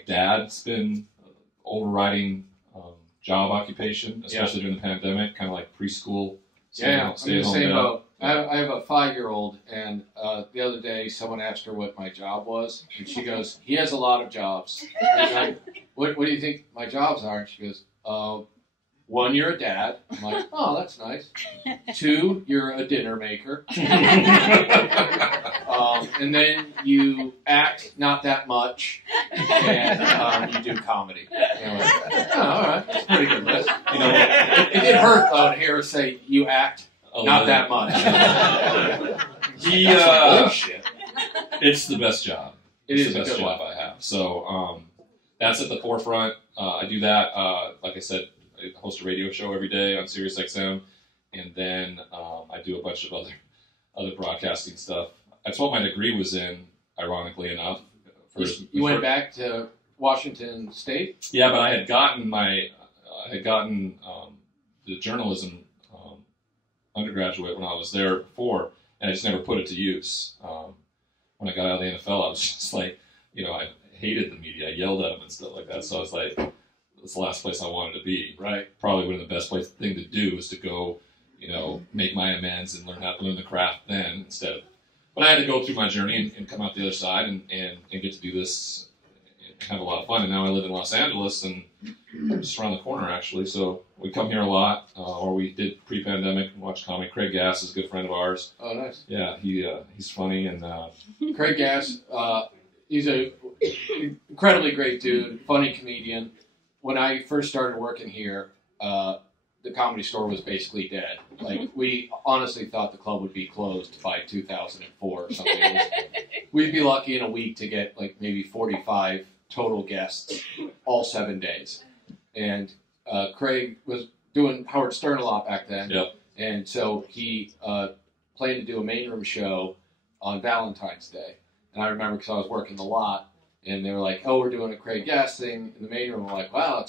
dad's been overriding job occupation, especially during the pandemic, kind of like preschool. I'm in the same boat. I have a 5-year-old, and the other day someone asked her what my job was, and she goes, "He has a lot of jobs." And what do you think my jobs are? And she goes, 1, you're a dad. I'm like, oh, that's nice. 2, you're a dinner maker. And then you act not that much, and you do comedy. Like, oh, all right, that's a pretty good list. It did hurt though to hear her say you act not that much. Bullshit. It's the best job. It's the best job I have. So that's at the forefront. I do that. Like I said, I host a radio show every day on Sirius XM, and then I do a bunch of other broadcasting stuff. That's what my degree was in, ironically enough. You went back to Washington State? Yeah, but I had gotten the journalism undergraduate when I was there before, and I just never put it to use. When I got out of the NFL, I was just like, I hated the media. I yelled at them and stuff like that. So I was like, that's the last place I wanted to be. Right. Probably one of the best thing to do was to go, make my amends and learn the craft then instead of. But I had to go through my journey and come out the other side and get to do this and have a lot of fun. And now I live in Los Angeles and just around the corner, actually. So we come here a lot, or we did pre-pandemic and watch comedy. Craig Gass is a good friend of ours. Oh, nice. Yeah, he's funny. And Craig Gass, he's an incredibly great dude, funny comedian. When I first started working here, the Comedy Store was basically dead. We honestly thought the club would be closed by 2004 or something. We'd be lucky in a week to get maybe 45 total guests all 7 days. And Craig was doing Howard Stern a lot back then. Yep. And so he planned to do a main room show on Valentine's Day. And I remember because I was working the lot, and they were like, oh, we're doing a Craig Gass thing in the main room. We're like, wow,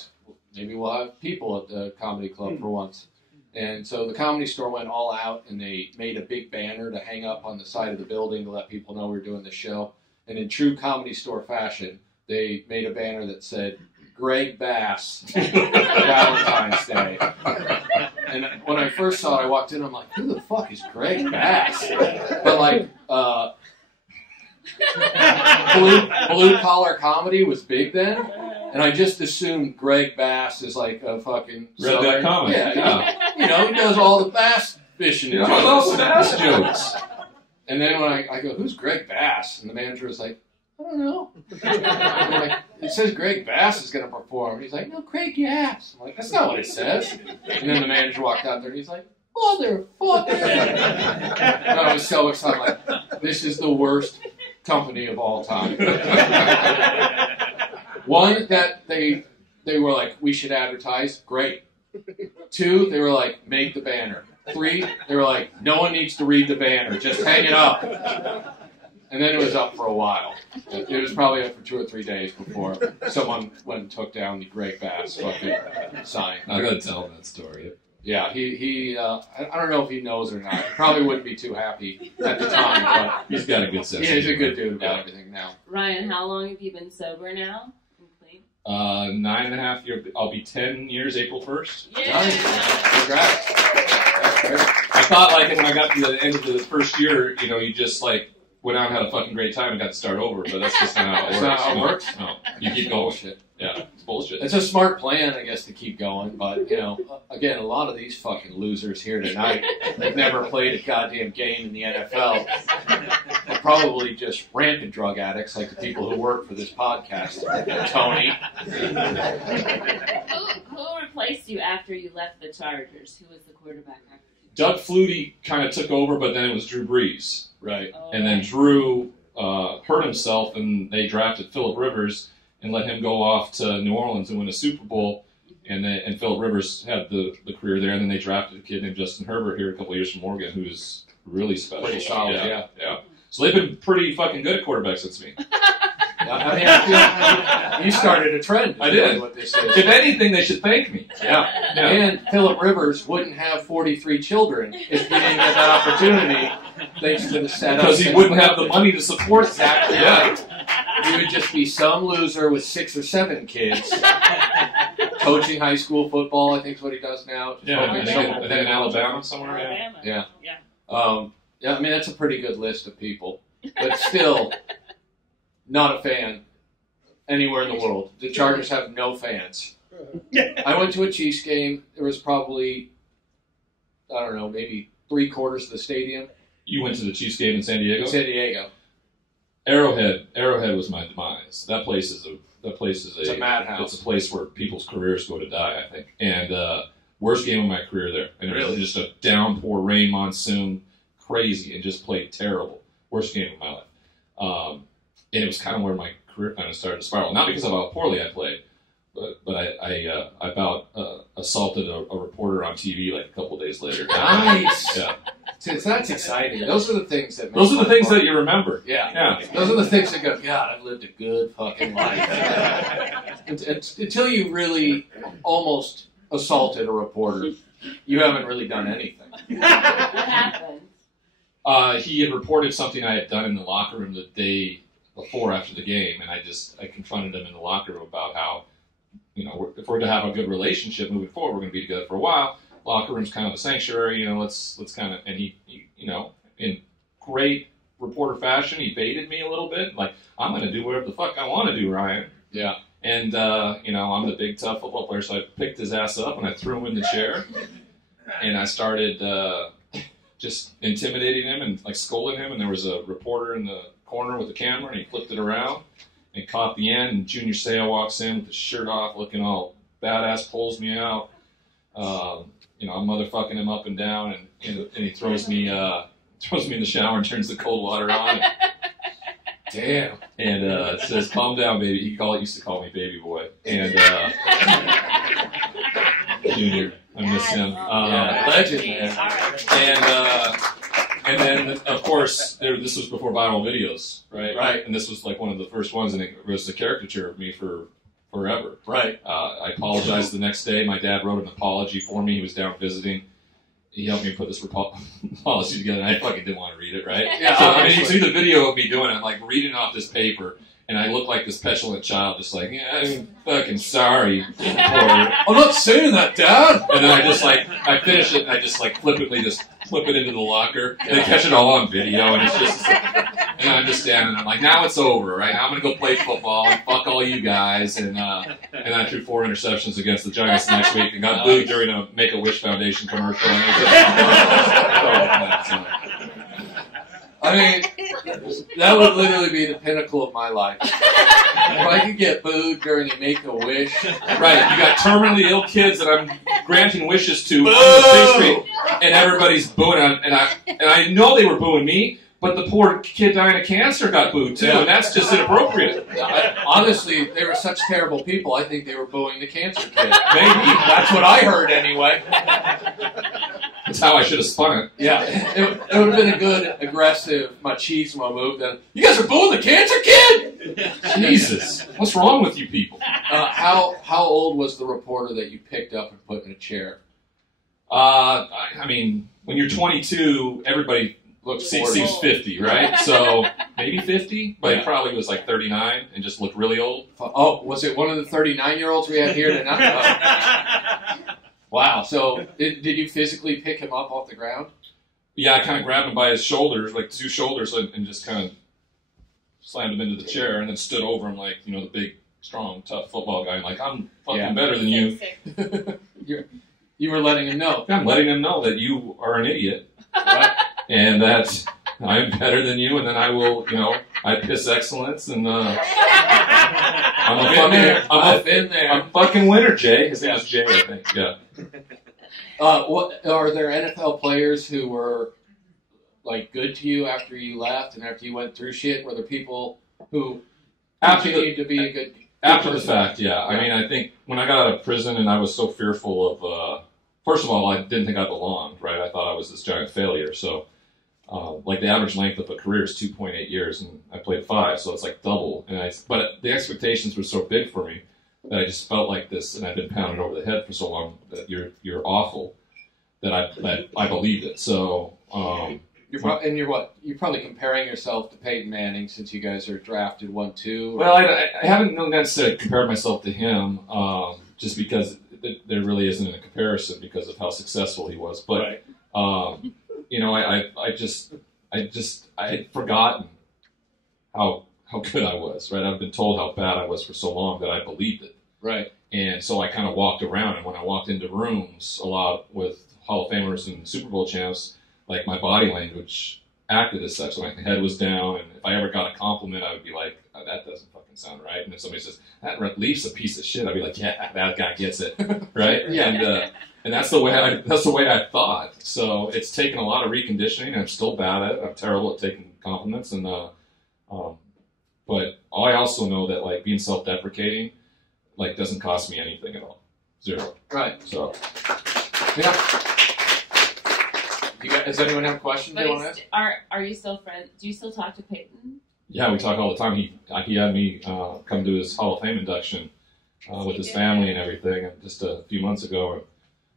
maybe we'll have people at the comedy club for once. And so the Comedy Store went all out, and they made a big banner to hang up on the side of the building to let people know we were doing the show. And in true Comedy Store fashion, they made a banner that said, Greg Bass, Valentine's Day. And when I first saw it, I walked in, I'm like, who the fuck is Greg Bass? But blue collar comedy was big then, and I just assumed Greg Bass is like a fucking redneck comic. Yeah, he does all the bass fishing. Yeah, I love the bass jokes. And then when I go, who's Greg Bass? And the manager was like, I don't know. I'm like, it says Greg Bass is going to perform. He's like, no, Craig Gass. I'm like, that's not what it says. And then the manager walked out there and he's like, motherfucker. And I was so excited. Like, this is the worst company of all time. One, that they were like, we should advertise. Great. 2, they were like, make the banner. 3, they were like, no one needs to read the banner. Just hang it up. And then it was up for a while. It was probably up for 2 or 3 days before someone went and took down the Greg Bass fucking sign. I gotta tell them that story. Yeah, he I don't know if he knows or not. He probably wouldn't be too happy at the time, but he's got a good sense. Yeah, he's a good dude about everything now. Ryan, how long have you been sober now? 9.5 years. I'll be 10 years April 1st. Yeah. Nice. Congrats. I thought, like, when I got to the end of the first year, you know, you just, like, went out and had a fucking great time and got to start over, but that's just not how it works. That's not how it works? No, you keep going. Bullshit. Yeah, it's bullshit. It's a smart plan, I guess, to keep going, but, you know, again, a lot of these fucking losers here tonight have never played a goddamn game in the NFL. They're probably just rampant drug addicts like the people who work for this podcast. Tony. Who replaced you after you left the Chargers? Who was the quarterback after you? Doug Flutie kind of took over, but then it was Drew Brees. Right. Oh, and then Drew hurt himself, and they drafted Phillip Rivers and let him go off to New Orleans and win a Super Bowl. And Phillip Rivers had the career there, and then they drafted a kid named Justin Herbert here a couple of years from Oregon, who's really special. Pretty solid, yeah. So they've been pretty fucking good at quarterback since me. I mean, I feel you started a trend. I did. What this is. If anything, they should thank me. Yeah. And Phillip Rivers wouldn't have 43 children if he didn't get that opportunity, thanks to the setup. Because he wouldn't have the money to support that. Exactly right. He would just be some loser with 6 or 7 kids, coaching high school football, I think is what he does now. Yeah, I think in Alabama somewhere. Alabama. Yeah. Yeah, I mean, that's a pretty good list of people. But still, not a fan anywhere in the world. The Chargers have no fans. I went to a Chiefs game. There was probably, I don't know, maybe 3/4 of the stadium. You went to the Chiefs game in San Diego? San Diego. Arrowhead was my demise. That place is It's a madhouse. It's a place where people's careers go to die, I think. And worst game of my career there. And it was just a downpour, rain, monsoon, crazy, and just played terrible. Worst game of my life. And it was kind of where my career kind of started to spiral. Not because of how poorly I played, but I about assaulted a reporter on TV like a couple days later. Nice. Yeah. That's exciting. Those are the things that. Those are the things that you remember. Yeah. Those are the things that go, God, I've lived a good fucking life. Until you really almost assaulted a reporter, you haven't really done anything. What happened? He had reported something I had done in the locker room the day before after the game, and I confronted him in the locker room about how, you know, if we're to have a good relationship moving forward, we're going to be together for a while. Locker room's kind of a sanctuary, you know. Let's kind of, and he, you know, in great reporter fashion, he baited me a little bit, like, I'm going to do whatever the fuck I want to do, Ryan. Yeah. And you know, I'm the big tough football player, so I picked his ass up and I threw him in the chair, and I started just intimidating him and like scolding him. And there was a reporter in the corner with a camera, and he flipped it around and caught the end. And Junior Seau walks in with his shirt off, looking all badass, pulls me out. You know, I'm motherfucking him up and down, and he throws me in the shower and turns the cold water on. Damn. And it says, "Calm down, baby." He used to call me baby boy. And Junior, I miss him. Legend, man. And then, of course, this was before viral videos, right? Right. And this was like one of the first ones, and it was a caricature of me for forever. Right. I apologized the next day. My dad wrote an apology for me. He was down visiting. He helped me put this apology together, and I fucking didn't want to read it, right? Yeah, so, I mean, you see the video of me doing it, like reading off this paper, and I look like this petulant child, just like, yeah, I'm fucking sorry. I'm not saying that, Dad. And then I finish it, and I just like flippantly just flip it into the locker, and they catch it all on video, and it's just, and I'm just standing there, I'm like, now it's over, right? Now I'm gonna go play football and fuck all you guys, and I threw 4 interceptions against the Giants next week, and got booed during a Make-A-Wish Foundation commercial. And I mean, that would literally be the pinnacle of my life. If I could get booed during a Make-A-Wish. Right, you got terminally ill kids that I'm granting wishes to on the street, and everybody's booing, and I know they were booing me, but the poor kid dying of cancer got booed too, and that's just inappropriate. Honestly, they were such terrible people, I think they were booing the cancer kid. Maybe. That's what I heard anyway. That's how I should have spun it. Yeah, it would have been a good, aggressive machismo move. Then you guys are booing the cancer kid? Jesus, what's wrong with you people? How old was the reporter that you picked up and put in a chair? I mean, when you're 22, everybody seems 50, right? So maybe 50, but he probably was like 39 and just looked really old. Oh, was it one of the 39-year-olds we had here tonight? Wow. So did you physically pick him up off the ground? Yeah, I kind of grabbed him by his shoulders, like 2 shoulders, and just kind of slammed him into the chair, and then stood over him like, the big, strong, tough football guy. I'm like, I'm fucking better than you. You were letting him know. I'm letting him know that you are an idiot, right? And that I'm better than you, and then I will, I piss excellence, and I'm a fucking winner, Jay. His name is Jay, I think. Yeah. What are there NFL players who were like good to you after you left and after you went through shit? Were there people who continued to be a good after the fact? Yeah. I mean, I think when I got out of prison and I was so fearful of, first of all, I didn't think I belonged. Right? I thought I was this giant failure. So, like the average length of a career is 2.8 years, and I played 5, so it's like double. But the expectations were so big for me that I just felt like this, and I've been pounded over the head for so long that you're awful, that I believed it. So you're probably comparing yourself to Peyton Manning since you guys are drafted 1-2. Well, I haven't necessarily compared myself to him, just because there really isn't a comparison because of how successful he was. But I had forgotten how good I was. Right, I've been told how bad I was for so long that I believed it. Right. And so I kind of walked around, and when I walked into rooms a lot with Hall of Famers and Super Bowl champs, like my body language acted as such. Like my head was down, and if I ever got a compliment, I would be like, oh, that doesn't fucking sound right. And if somebody says, that Leaf's a piece of shit, I'd be like, yeah, that guy gets it. Right? Yeah. And that's the way I thought. So it's taken a lot of reconditioning, and I'm still bad at it. I'm terrible at taking compliments, and but I also know that like being self-deprecating doesn't cost me anything at all. 0. Right. So yeah. Does anyone have questions they want to ask? Are you still friends? Do you still talk to Peyton? Yeah, we talk all the time. He had me come to his Hall of Fame induction with his family and everything just a few months ago.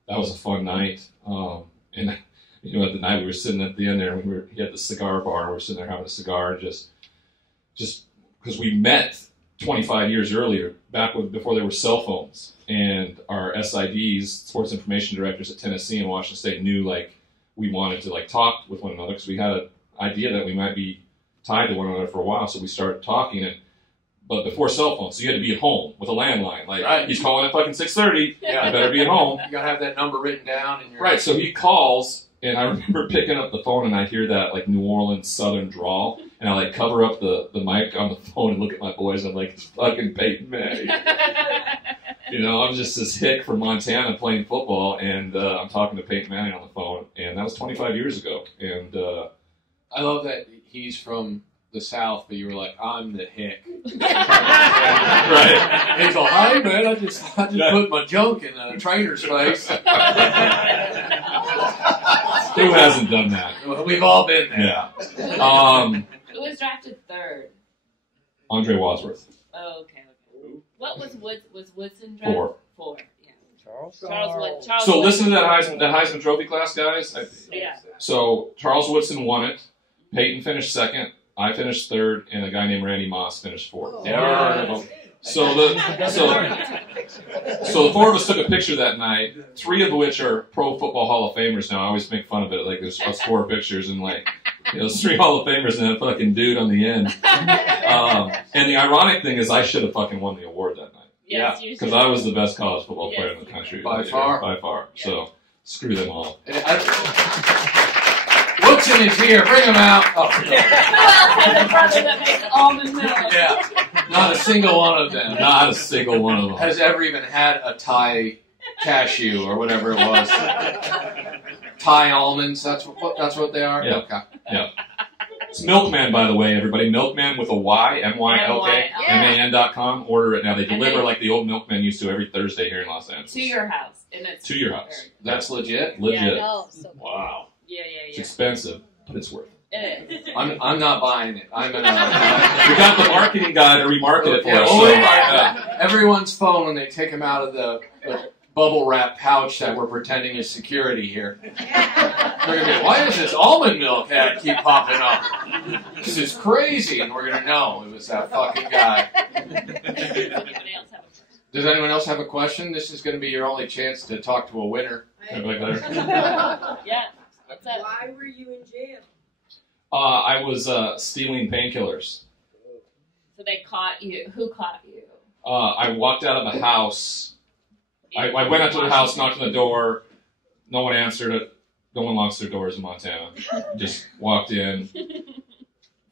That was a fun night. And at the night we were sitting at the end there, and he had the cigar bar. We were sitting there having a cigar, just because we met 25 years earlier, before there were cell phones, and our SIDs, sports information directors at Tennessee and Washington State, knew we wanted to talk with one another because we had an idea that we might be tied to one another for a while. So we started talking, but before cell phones, so you had to be at home with a landline. Right. He's calling at fucking 6:30. Yeah, I better be at home. You gotta have that number written down. Right. So he calls, and I remember picking up the phone, and I hear that New Orleans Southern drawl. And I cover up the mic on the phone and look at my boys. I'm like, it's fucking Peyton Manning. I'm just this hick from Montana playing football, and I'm talking to Peyton Manning on the phone. And that was 25 years ago. And I love that he's from the South, but you were like, I'm the hick. Right. And he's like, hey man, I just put my junk in a trainer's face. Who hasn't done that? We've all been there. Yeah. Who was drafted 3rd? Andre Wadsworth. Oh, okay. What was Woodson drafted? 4. Yeah. Charles. So listen to that Heisman Trophy class, guys. Yeah. So Charles Woodson won it. Peyton finished 2nd. I finished 3rd, and a guy named Randy Moss finished 4th. Oh, yeah. So the 4 of us took a picture that night. 3 of which are Pro Football Hall of Famers now. I always make fun of it. There's us 4 pictures, and 3 Hall of Famers and that fucking dude on the end. And the ironic thing is, I should have fucking won the award that night. Yes, because I was the best college football player in the country by far. Yeah. So screw them all. Woodson is here. Bring him out. Oh, who else has a brother that makes almond milk? Yeah. Not a single one of them. Not a single one of them has ever even had a Thai cashew or whatever it was. Thai almonds. That's what they are. Yeah. Okay. Yeah. It's Milkman, by the way, everybody. Milkman with a Y, MYLKMAN.com. Order it now. They deliver like the old Milkman used to every Thursday here in Los Angeles. To your house. And it's to your house. That's legit? Legit. Yeah. Wow. Yeah. It's expensive, but it's worth it. It is. I'm not buying it. I'm gonna. We got the marketing guy to remarket it for us. Everyone's phone when they take them out of the bubble wrap pouch that we're pretending is security here. They're going to be, why does this almond milk ad keep popping up? This is crazy. And we're going to know it was that fucking guy. Does anyone else have a question? This is going to be your only chance to talk to a winner. Yeah. What's up? Why were you in jail? I was stealing painkillers. So they caught you. Who caught you? I walked out of the house. I went out to the house, knocked on the door. No one answered it. No one locks their doors in Montana. Just walked in,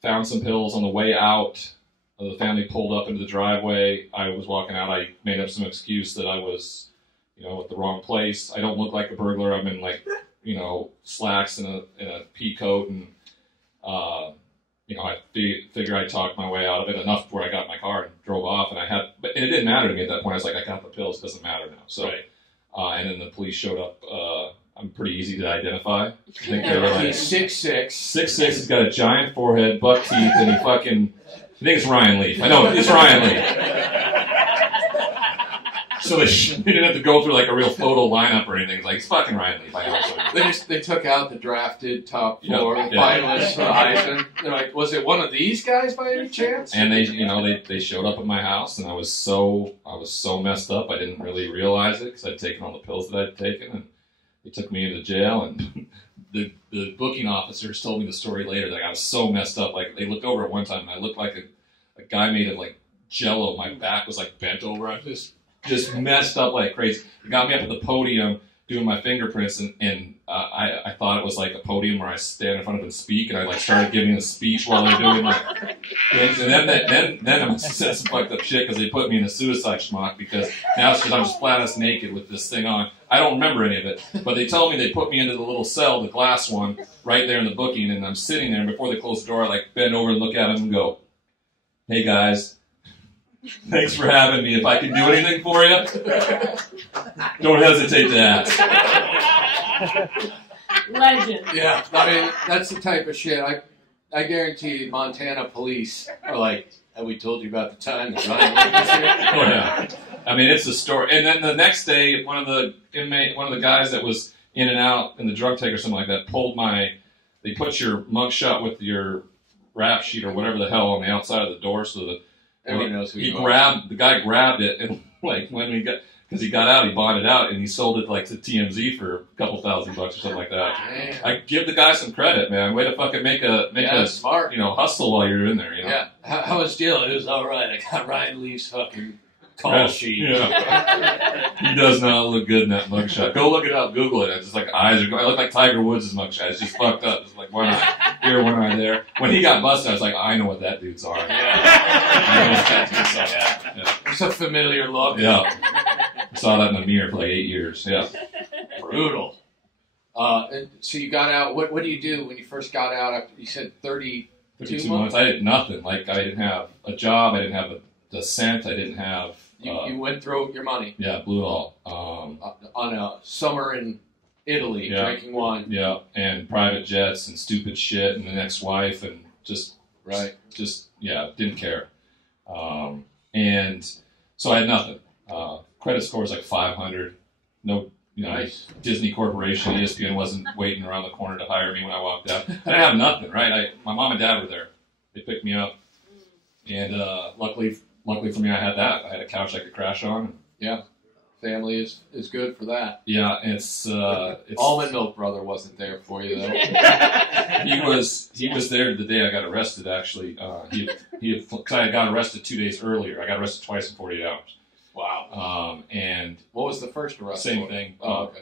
found some pills on the way out. The family pulled up into the driveway. I was walking out. I made up some excuse that I was, at the wrong place. I don't look like a burglar. I'm in slacks and a pea coat, and I figure I talked my way out of it enough where I got in my car and drove off. And it didn't matter to me at that point. I was like, I got the pills. It doesn't matter now. So, and then the police showed up. I'm pretty easy to identify. I think they were like, he's 6'6". 6'6". He's got a giant forehead, buck teeth, and I think it's Ryan Leaf. I know it's Ryan Leaf. So they didn't have to go through like a real photo lineup or anything. It's like, it's fucking Ryan Leaf. I know. They took out the drafted top four finalists for Heisman. They're like, was it one of these guys by any chance? And they showed up at my house, and I was so messed up. I didn't really realize it because I'd taken all the pills that I'd taken, and they took me into jail. And the booking officers told me the story later that I was so messed up. Like, they looked over at one time, and I looked like a guy made of like Jello. My back was like bent over. I just messed up like crazy. They got me up at the podium doing my fingerprints, and I thought it was like a podium where I stand in front of and speak, and I like started giving a speech while they're doing my things. And then I said some fucked up shit because they put me in a suicide schmuck because now it's just I'm just flat ass naked with this thing on. I don't remember any of it, but they told me they put me into the little cell, the glass one, right there in the booking, and I'm sitting there, and before they close the door, I like bend over and look at them and go, "Hey guys, thanks for having me. If I can do anything for you, don't hesitate to ask." Legend. Yeah, I mean, that's the type of shit. I guarantee you Montana police are like, have we told you about the time that Ryan was here? Oh, yeah. I mean, it's a story. And then the next day, one of the guys that was in and out in the drug take or something like that they put your mugshot with your rap sheet or whatever the hell on the outside of the door so that everyone knows who you are. The guy grabbed it, and like when because he got out, he bought it out, and he sold it like to TMZ for a couple $1,000 or something like that. Damn. I give the guy some credit, man. Way to fucking make a smart, hustle while you're in there. Yeah. How was deal? It was all right. I got Ryan Leaf's fucking call sheet. Yeah. He does not look good in that mugshot. Go look it up. Google it. It's just like eyes are going. I look like Tiger Woods' mugshot. It's just fucked up. It's like one eye here, one eye there. When he got busted, I was like, I know what that dude's on. Yeah. I know what that dude's on. Yeah. It's a familiar look. Yeah. I saw that in the mirror for like 8 years. Yeah. Brutal. And so you got out. What do you do when you first got out? After you said 32 months. I did nothing. Like, I didn't have a job. I didn't have a cent. I didn't have. You went through your money. Yeah, blew it all. On a summer in Italy, drinking wine. Yeah, and private jets and stupid shit and an ex-wife and didn't care. And so I had nothing. Credit score was like 500. No, nice. Disney Corporation, ESPN wasn't waiting around the corner to hire me when I walked out. I didn't have nothing, right? My mom and dad were there. They picked me up, and luckily for me, I had that. I had a couch I could crash on. Yeah, family is good for that. Yeah, it's Almond Milk Brother wasn't there for you though. He was there the day I got arrested. Actually, because I got arrested 2 days earlier. I got arrested twice in 48 hours. Wow. And what was the first arrest? Same thing. Oh,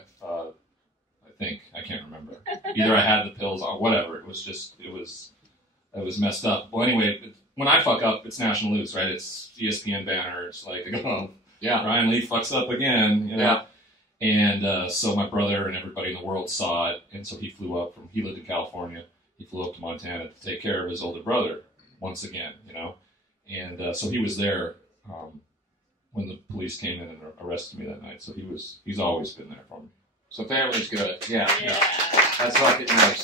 okay. I can't remember. Either I had the pills or whatever. It was messed up. Well, anyway, when I fuck up, it's national news, right? It's ESPN banner. It's like, oh, yeah, Ryan Leaf fucks up again. Yeah. And so my brother and everybody in the world saw it, and so he lived in California. He flew up to Montana to take care of his older brother once again, And so he was there when the police came in and arrested me that night. So he's always been there for me. So family's good. Yeah. That's fucking nice.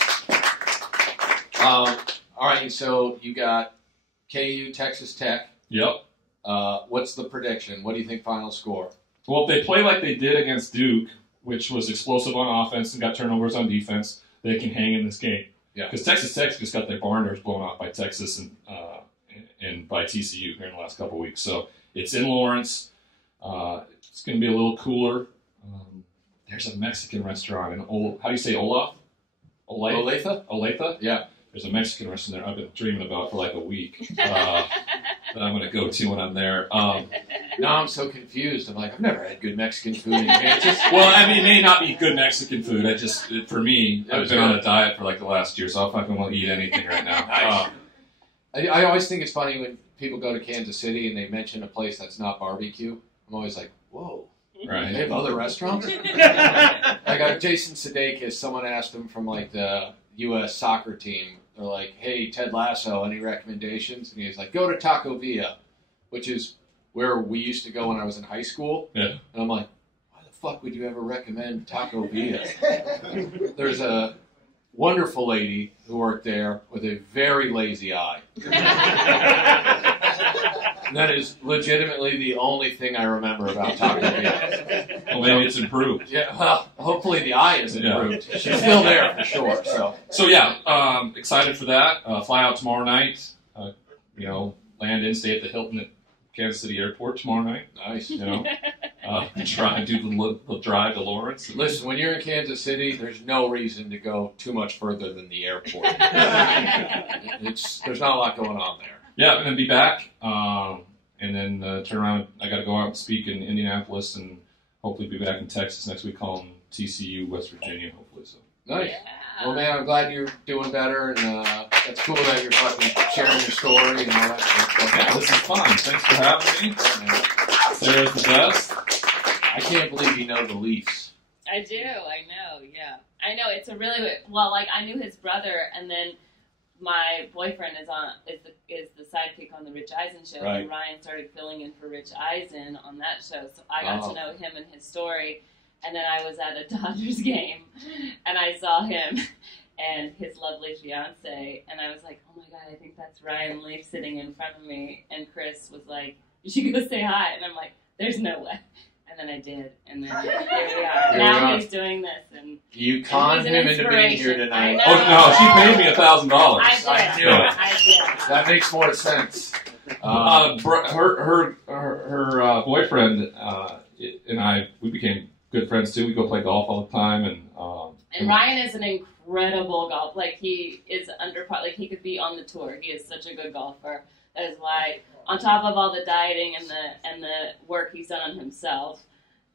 All right, so you got KU, Texas Tech. Yep. What's the prediction? What do you think final score? Well, if they play like they did against Duke, which was explosive on offense and got turnovers on defense, they can hang in this game. Yeah. Because Texas Tech just got their barn doors blown off by Texas and by TCU here in the last couple of weeks. So it's in Lawrence. It's going to be a little cooler. There's a Mexican restaurant in how do you say Olaf? Olathe? Olathe? Yeah. There's a Mexican restaurant there I've been dreaming about for like a week that I'm going to go to when I'm there. Now I'm so confused. I'm like, I've never had good Mexican food in Kansas. Well, I mean, it may not be good Mexican food. For me, I've been on a diet for like the last year, so I fucking won't eat anything right now. I always think it's funny when people go to Kansas City and they mention a place that's not barbecue. I'm always like, whoa. Right. They have other restaurants? Like Jason Sudeikis, someone asked him from like the U.S. soccer team. They're like, hey, Ted Lasso, any recommendations? And he's like, go to Taco Villa, which is where we used to go when I was in high school. Yeah. And I'm like, why the fuck would you ever recommend Taco Villa? There's a wonderful lady who worked there with a very lazy eye. And that is legitimately the only thing I remember about Taco Villa. Well, maybe it's improved. Yeah, well, hopefully the eye is improved. Yeah. She's still there for sure. So yeah, excited for that. Fly out tomorrow night. Land in, stay at the Hilton at Kansas City Airport tomorrow night. Nice. Try and do the drive to Lawrence. Listen, when you're in Kansas City, there's no reason to go too much further than the airport. There's not a lot going on there. Yeah, and then be back, and then turn around. I got to go out and speak in Indianapolis, and hopefully be back in Texas next week, calling TCU, West Virginia, hopefully. So nice. Yeah. Well, man, I'm glad you're doing better, and it's cool that you're fucking sharing your story and all that stuff. Yeah, this is fun. Thanks for having me. Sarah's the best. I can't believe you know the Leafs. I do. I know. Yeah, I know. It's a really well. Like I knew his brother, and then my boyfriend is the sidekick on the Rich Eisen show, right. And Ryan started filling in for Rich Eisen on that show, so I got to know him and his story. And then I was at a Dodgers game, and I saw him and his lovely fiance, and I was like, oh my god, I think that's Ryan Leaf sitting in front of me. And Chris was like, you should go say hi. And I'm like, there's no way. And then I did, and then here we are. Now he's doing this, and you conned him into being here tonight. Oh no, she paid me $1,000. I knew it. I did. That makes more sense. Her boyfriend and I, we became good friends too. We go play golf all the time, and Ryan is an incredible golfer. Like he is like he could be on the tour. He is such a good golfer. That is why, on top of all the dieting and the work he's done on himself,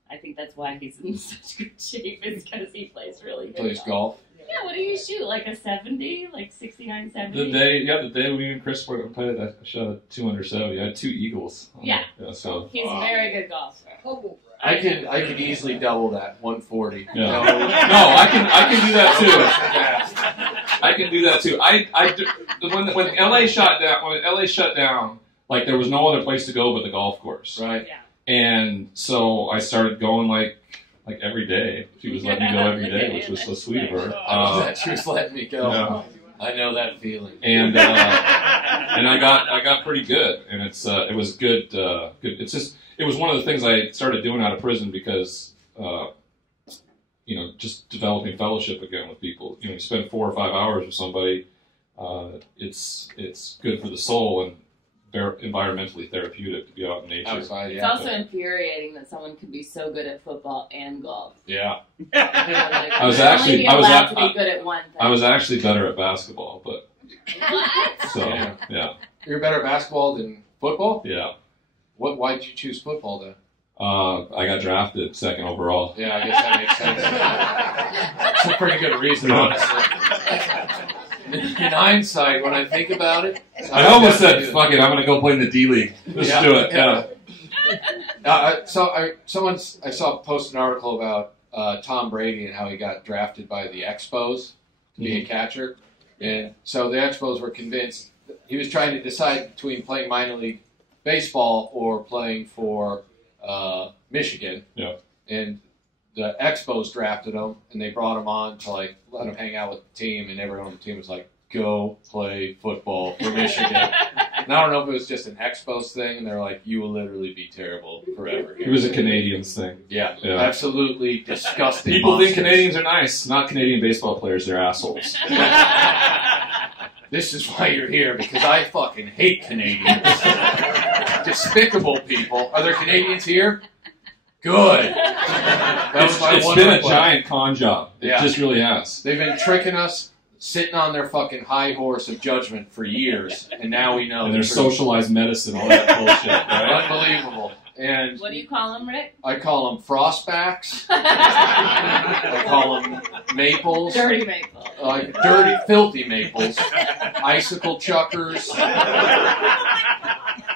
I think that's why he's in such good shape. Is because he plays really good. Plays golf. Yeah, what do you shoot? Like a 70? Like 69, 70? The day we and Chris were played, I shot a 2 under 70. I had 2 eagles. Yeah. So he's a very good golfer. I could easily double that 140. Yeah. No, I can do that too. I can do that too. When LA shut down, like there was no other place to go but the golf course. Right. Yeah. And so I started going like every day. She was letting me go every day, which was so sweet of her. She was letting me go. Yeah. I know that feeling. And I got pretty good, and it was good. It's just. It was one of the things I started doing out of prison because, just developing fellowship again with people. You spend 4 or 5 hours with somebody. It's good for the soul and environmentally therapeutic to be out in nature. Outside, it's also infuriating that someone can be so good at football and golf. Yeah. I was actually better at basketball, but what? So yeah. You're better at basketball than football? Yeah. Why did you choose football then? I got drafted 2nd overall. Yeah, I guess that makes sense. It's a pretty good reason, honestly. In hindsight, when I think about it, I almost said, "Fuck it, I'm going to go play in the D League. Let's do it." Yeah. I saw post an article about Tom Brady and how he got drafted by the Expos to be a catcher, and so the Expos were convinced he was trying to decide between playing minor league baseball or playing for Michigan. Yeah. And the Expos drafted him, and they brought him on to let him hang out with the team, and everyone on the team was like, "Go play football for Michigan." And I don't know if it was just an Expos thing, and they're like, you will literally be terrible forever. It was a Canadians thing. Yeah. Absolutely disgusting. People monsters. think Canadians are nice. Not Canadian baseball players. They're assholes. This is why you're here, because I fucking hate Canadians. Despicable people. Are there Canadians here? Good. It's been a giant con job. It just really has. They've been tricking us, sitting on their fucking high horse of judgment for years, and now we know. And their socialized medicine, all that bullshit. Right? Unbelievable. And what do you call them, Rick? I call them frostbacks. I call them maples. Dirty maples. Dirty, filthy maples. Icicle chuckers.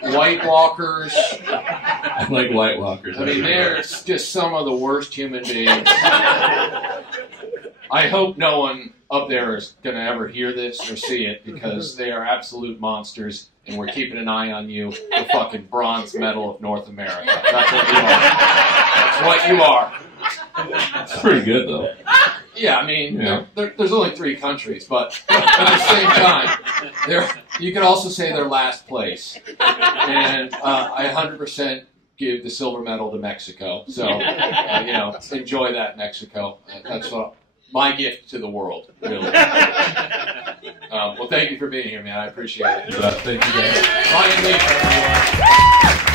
White walkers. I like white walkers. I mean, they're just some of the worst human beings. I hope no one up there is going to ever hear this or see it, because they are absolute monsters, and we're keeping an eye on you, the fucking bronze medal of North America. That's what you are. That's what you are. It's pretty good, though. Yeah, I mean, there's only 3 countries, but at the same time, you could also say they're last place. And I 100% give the silver medal to Mexico. So, enjoy that, Mexico. That's my gift to the world, really. Well, thank you for being here, man. I appreciate it. Thank you, guys. Ryan Lee.